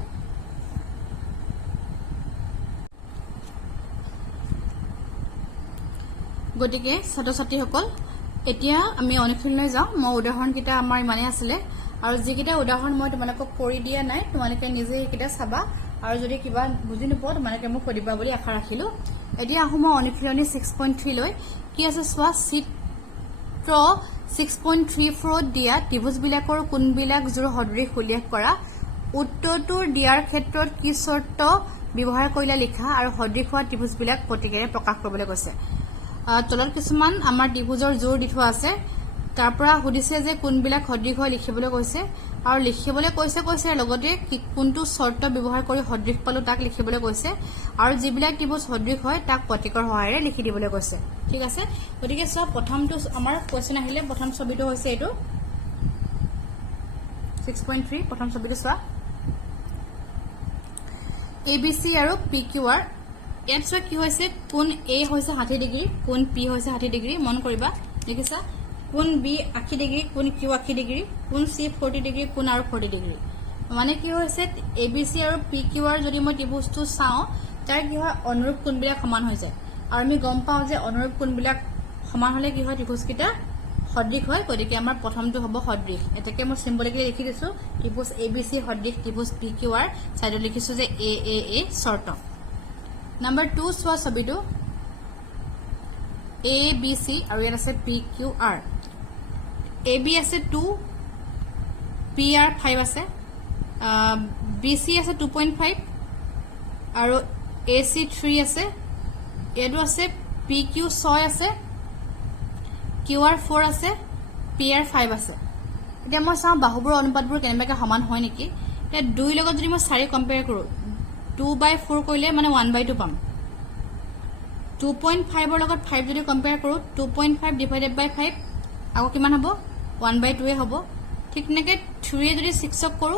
গতিকে ছাত্ৰ ছাত্ৰীসকল এতিয়া আমি অনুশীলনলৈ যাওঁ মই উদাহৰণকেইটা আমাৰ ইমানেই আছিলে আৰু যিকেইটা উদাহৰণ মই তোমালোকক কৰি দিয়া নাই তোমালোকে নিজে এইকেইটা চাবা আৰু যদি কিবা বুজি নোপোৱা তোমালোকে মোক কৈ দিবা বুলি আশা ৰাখিলো এতিয়া আহোঁ মই অনুশীলনী 6.3 লৈ কি আছে চোৱা চিত্ৰ 6.34 দিয়া ত্ৰিভুজবিলাকৰ কোনবিলাক জোৰ সদৃশ উল্লেখ কৰা উত্তৰটোৰ দিয়াৰ ক্ষেত্ৰত কি চৰ্ত ব্যৱহাৰ কৰিলে লিখা আৰু সদৃশ হোৱা ত্ৰিভুজবিলাক প্ৰতীকেৰে প্ৰকাশ কৰিবলৈ কৈছে তলত কিছুমান আমাৰ ত্ৰিভুজৰ জোৰ দি থোৱা আছে তাৰ পৰা সুধিছে যে কোনবিলাক সদৃশ হয় লিখিবলৈ কৈছে আৰু লিখিবলৈ কৈছে লগতে কোনটো চৰ্ত ব্যৱহাৰ কৰি সদৃশ পালো তাক লিখিবলৈ কৈছে আৰু যিবিলাক ত্ৰিভুজ সদৃশ হয় তাক প্ৰতীকৰ সহায়েৰে লিখি দিবলৈ কৈছে ঠিক আছে গতিকে সব প্ৰথমটো আমাৰ কোৱেশ্চন আহিলে প্ৰথম ছবিটো হৈছে এইটো 6.3 প্ৰথম ছবিটো চোৱা ABC আৰু PQR ইয়াত চোৱা কি হৈছে কোণ A হৈছে 60 ডিগ্ৰী কোণ P হৈছে 60 ডিগ্ৰী মন কৰিবা দেখিছা কোণ B 80 ডিগ্ৰী কোণ Q 80 ডিগ্ৰী কোণ C 40 ডিগ্ৰী কোণ আৰু 40 ডিগ্ৰী মানে কি হৈছে ABC আৰু PQR যদি মই ত্ৰিভুজটো চাওঁ তাৰ কি হয় অনুৰূপ কোণবিলাক সমান হৈ যায় আৰু আমি গম পাওঁ যে অনুৰূপ কোণবিলাক সমান হলে কি হয় ত্ৰিভুজকেইটা সদৃশ হয় গতিকে আমাৰ প্ৰথমটো হ'ব সদৃশ এটাকে মই সিম্বলিকলি লিখি দিছো ত্ৰিভুজ ABC সদৃশ ত্ৰিভুজ PQR সাইডত লিখিছো যে AAA চৰ্ত Number 2 চোৱা ছবিটো ABC আৰু ইয়াত আছে PQR AB আছে 2 PR 5 আছে BC আছে 2.5 আৰু AC 3 আছে এটো আছে PQ 6 আছে QR 4 আছে PR 5 আছে এতিয়া মই চাওঁ বাহুবোৰ অনুপাতবোৰ কেনেবাকৈ সমান হয় নেকি এতিয়া 2 লগত যদি মই 4 কম্পেয়াৰ কৰো 2/4 কৰিলে মানে 1/2 পাম 2.5 ৰ লগত 5 যদি কম্পেয়াৰ কৰো 2.5 ডিভাইডেড বাই 5 আকৌ কিমান হ'ব 1/2 এ হ'ব ঠিক নেকে 3 এ যদি 6 ক কৰো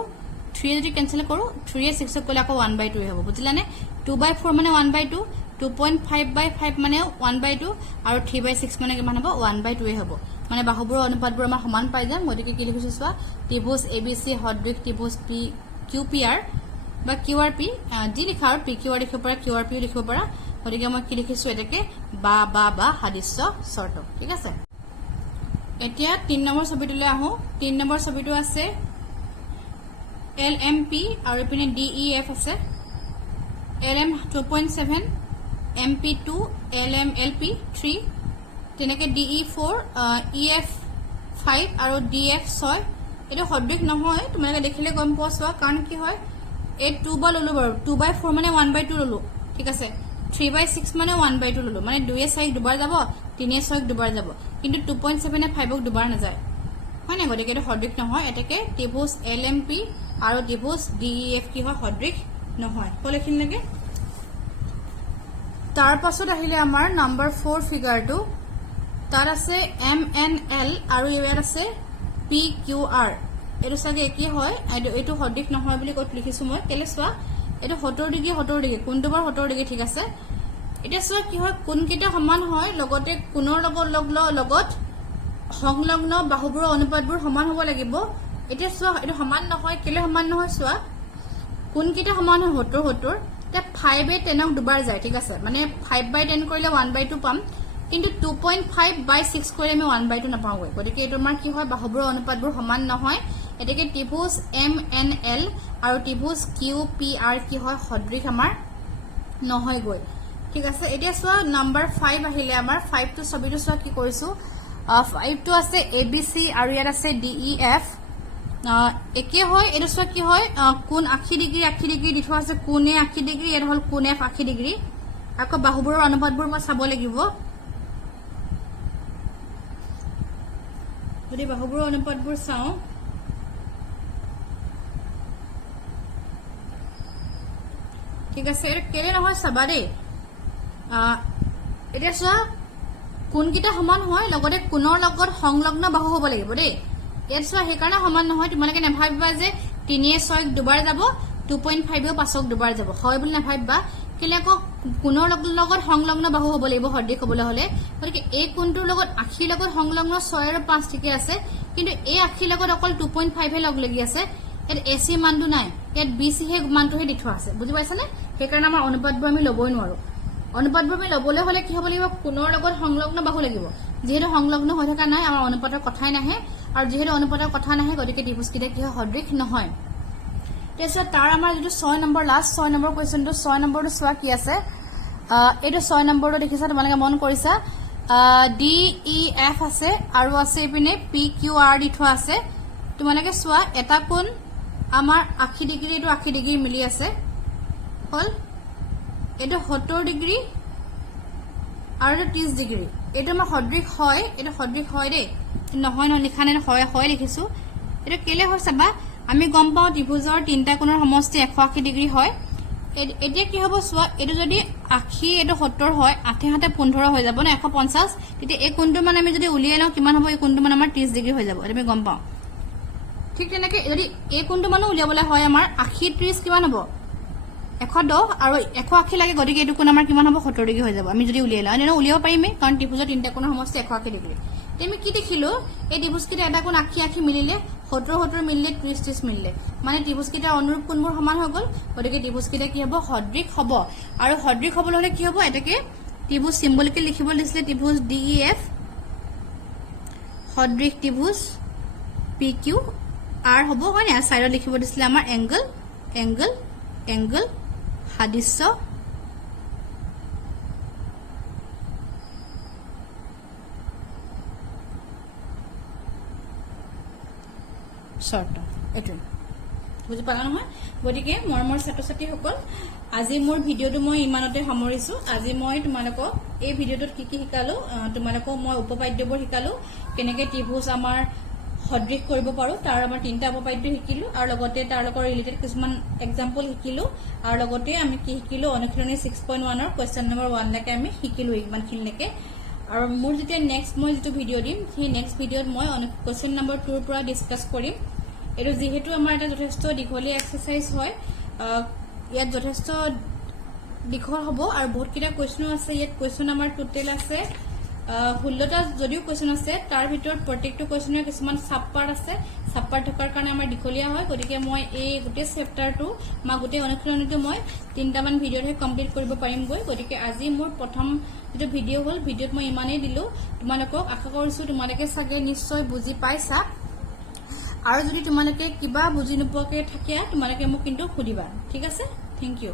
3 এ যদি কেনসেল কৰো 3 এ 6 ক কৰিলে আকৌ 1/2 এ হ'ব বুজিলানে 2/4 মানে 1/2 2.5/5 মানে 1/2 আৰু 3/6 মানে কিমান হ'ব 1/2 এ হ'ব মানে বাহুবোৰ অনুপাতবোৰ আমাৰ সমান পাই যাম গতিকে কি লিখিছো চোৱা ত্ৰিভুজ ABC সদৃশ ত্ৰিভুজ QPR বা QRP যি লিখা আৰু PQR লিখিব পাৰা QRP লিখিব পাৰা গতিকে মই কি লিখিছো এটাকে বা সাদৃশ্য চৰ্ত ঠিক আছে এতিয়া 3 নম্বৰ ছবিটোলৈ আহো 3 নম্বৰ ছবিটো আছে LMP আৰু ইপিনে DEF আছে LM 2.7 MP2 LP 3 তেনেকে DE4 EF 5 আৰু DF 6 এটা সদৃশ নহয় তোমালোকে দেখিলে গম পোৱা চোৱা কাৰণ কি হয় এই 2 বা ললো বাৰু 2/4 মানে 1/2 ললো ঠিক আছে 3/6 মানে 1/2 ললো মানে 2 এ 6 দুবাৰ যাব 3 এ 6 দুবাৰ যাব কিন্তু 2.7 এ 5 ক দুবাৰ নাযায় হয় না গতিকে এটা সদৃশ নহয় এটাকে ত্ৰিভুজ LMP আৰু ত্ৰিভুজ DEF কি হয় সদৃশ নহয় কলেখিন লাগে তাৰ পাছত আহিলে আমাৰ নম্বৰ 4 ফিগাৰটো তাৰ আছে MNL আৰু ইয়াত আছে PQR এটো সাগে কি হয় এটো সদৃশ নহয় বুলি কত লিখিছো মই কেলে চোৱা এটো 70 ডিগ্ৰী কোনটো বাৰ 70 ডিগ্ৰী ঠিক আছে এটা চোৱা কি হয় কোন কেইটা সমান হয় লগতে কোনৰ লগত সংলগ্ন বাহুবোৰ অনুপাতবোৰ সমান হ'ব লাগিব এটা চোৱা এটো সমান নহয় কেলে সমান নহয় চোৱা কোন কেইটা সমান হয় 70 তে 5 এ 10 ক দুবাৰ যায় ঠিক আছে মানে 5/10 কৰিলে 1/2 পাম কিন্তু 2.5/6 কৰিলে আমি 1/2 নাপাওঁগৈ গতিকে এটো আমাৰ কি হয় বাহুবোৰ অনুপাতবোৰ সমান নহয় এটাকে ত্ৰিভুজ MNL আৰু ত্ৰিভুজ QPR কি হয় সদৃশ আমাৰ নহয় গৈ ঠিক আছে এতিয়া চোৱা নম্বৰ 5 আহিলে আমাৰ 5 টো ছবিটো চোৱা কি কৰিছো 5 টো আছে ABC আৰু ইয়াত আছে DEF একে হয় এটো চোৱা কি হয় কোণ 80 ডিগ্ৰী দি থোৱা আছে কোণ A 80 ডিগ্ৰী এৰ হল কোণ F 80 ডিগ্ৰী আকৌ বাহুবোৰৰ অনুপাতবোৰ মই চাব লাগিব যদি বাহুবোৰৰ অনুপাতবোৰ চাও ঠিক আছে এৰ কেলে নহয় চাবা দেই এটা চোৱা কোনকিটা সমান হয় লগতে কোনৰ লগত সংলগ্ন বাহু হ'ব লাগিব দেই ইয়াত চোৱা হেকাৰণে সমান নহয় তোমালোকে নেভাবিবা যে 3 এ 6 দুবাৰ যাব 2.5 এ 5 দুবাৰ যাব হয় বুলি নেভাবিবা কেলে আকৌ কোনৰ লগত সংলগ্ন বাহু হ'ব লাগিব সদৃশ হ'বলৈ হলে গতিকে এই কোনটোৰ লগত 80 লগত সংলগ্ন 6 আৰু 5 ঠিকে আছে কিন্তু এই 80 লগত অকল 2.5 হে লগ লাগি আছে ইয়াত এচি মানটো নাই, ইয়াত বিচি হে মানটোহে দি থোৱা আছে, বুজি পাইছানে? সেইকাৰণে আমাৰ অনুপাতবোৰ আমি ল'বই নোৱাৰো। অনুপাতবোৰ আমি ল'বলৈ হ'লে কি হ'ব লাগিব, কোণৰ লগত সংলগ্ন বাহু লাগিব। যিহেতু সংলগ্ন হৈ থকা নাই, আমাৰ অনুপাতৰ কথাই নাহে, আৰু যিহেতু অনুপাতৰ কথা নাহে, গতিকে ত্ৰিভুজকেইটা কি হয়, সদৃশ নহয়। তাৰপিছত তাৰ আমাৰ যিটো 6 নম্বৰ লাষ্ট 6 নম্বৰ কুৱেশ্যনটো, 6 নম্বৰটো চোৱা কি আছে। এইটো 6 নম্বৰটো দেখিছা, তোমালোকে মন কৰিছা, ডি ই এফ আছে আৰু আছে এইপিনে পি কিউ আৰ দি থোৱা আছে। তোমালোকে চোৱা, এটা কোণ আমাৰ 80 ডিগ্ৰী, এইটো 80 ডিগ্ৰী মিলি আছে, হ'ল। এইটো 70 ডিগ্ৰী আৰু এইটো 30 ডিগ্ৰী। এইটো আমাৰ সদৃশ হয়, এইটো সদৃশ হয় দেই, নহয় নহয় লিখা নাই, হয় হয় লিখিছো। এইটো কেলে হয় চাবা, আমি গম পাওঁ ত্ৰিভুজৰ 3টা কোণৰ সমষ্টি 180 ডিগ্ৰী হয়। এতিয়া কি হ'ব চোৱা, এইটো যদি 80 এইটো 70 হয়, 8 7 15 হৈ যাব ন, 150। তেতিয়া এই কোণটো মানে আমি যদি উলিয়াই লওঁ কিমান হ'ব, এই কোণটো মানে আমাৰ 30 ডিগ্ৰী হৈ যাব, এইটো আমি গম পাওঁ। ঠিক তেনেকে যদি এই কোণটো মানে উলিয়াবলৈ হয় আমাৰ 80 30 কিমান হ'ব, 110 আৰু 180 লাগে, গতিকে এইটো কোণ আমাৰ কিমান হ'ব, 70 ডিগ্ৰী হৈ যাব। আমি যদি উলিয়াই লওঁ, এনেও উলিয়াব পাৰিমেই, কাৰণ ত্ৰিভুজৰ 3টা কোণৰ সমষ্টি 180 ডিগ্ৰী। এতিয়া আমি কি দেখিলো, এই ত্ৰিভুজকেইটা এটা কোণ 80 80 মিলিলে, 70 70 মিলিলে, 30 30 মিলিলে, মানে ত্ৰিভুজকেইটাৰ অনুৰূপ কোণবোৰ সমান হৈ গ'ল। গতিকে ত্ৰিভুজকেইটা কি হ'ব, সদৃশ হ'ব। আৰু সদৃশ হ'বলৈ হ'লে কি হ'ব, এটাকে ত্ৰিভুজ চিম্বলিকে লিখিব দিছিলে, ত্ৰিভুজ ডি ই এফ, সদৃশ ত্ৰিভুজ পি কিউ আৰ হ'ব, হয় নাই? চাইডত লিখিব দিছিলে আমাৰ এংগল এংগল এংগল সাদৃশ্য চৰ্ত। এইটো বুজি পালা নহয়? গতিকে মৰমৰ ছাত্ৰ ছাত্ৰীসকল, আজি মোৰ ভিডিঅ'টো মই ইমানতে সামৰিছো। আজি মই তোমালোকক এই ভিডিঅ'টোত কি কি শিকালো, তোমালোকক মই উপপাদ্যবোৰ শিকালো, কেনেকে ত্ৰিভুজ আমাৰ সদৃশ কৰিব পাৰো, তাৰ আমাৰ 3টা উপপাদ্য শিকিলো, আৰু লগতে তাৰ লগত ৰিলেটেড কিছুমান এক্সাম্পল শিকিলো, আৰু লগতে আমি কি শিকিলো, অনুশীলনী 6.1 কুৱেশ্যন নম্বৰ 1 লৈকে আমি শিকিলো, ইমানখিনিলৈকে। আৰু মোৰ যেতিয়া নেক্সট মই যিটো ভিডিঅ' দিম, সেই নেক্সট ভিডিঅ'ত মই কুৱেশ্যন নম্বৰ 2ৰ পৰা ডিছকাছ কৰিম। এইটো যিহেতু আমাৰ এটা যথেষ্ট দীঘলীয়া এক্সাৰচাইজ হয়, ইয়াত যথেষ্ট দীঘল হ'ব, আৰু বহুতকেইটা কুৱেশ্যনো আছে। ইয়াত কুৱেশ্যন আমাৰ টোটেল আছে 16টা যদিও কুৱেশ্যন আছে, তাৰ ভিতৰত প্ৰত্যেকটো কুৱেশ্যনৰ কিছুমান চাব পাৰ্ট আছে। চাব পাৰ্ট থকাৰ কাৰণে আমাৰ দীঘলীয়া হয়, গতিকে মই এই গোটেই চেপ্টাৰটো বা গোটেই অনুশীলনীটো মই 3টামান ভিডিঅ'তহে কমপ্লিট কৰিব পাৰিমগৈ। গতিকে আজি মোৰ প্ৰথম যিটো ভিডিঅ' হ'ল, ভিডিঅ'ত মই ইমানেই দিলো তোমালোকক। আশা কৰিছো তোমালোকে চাগে নিশ্চয় বুজি পাইছা, আৰু যদি তোমালোকে কিবা বুজি নোপোৱাকৈ থাকে, তোমালোকে মোক কিন্তু সুধিবা, ঠিক আছে? Thank U.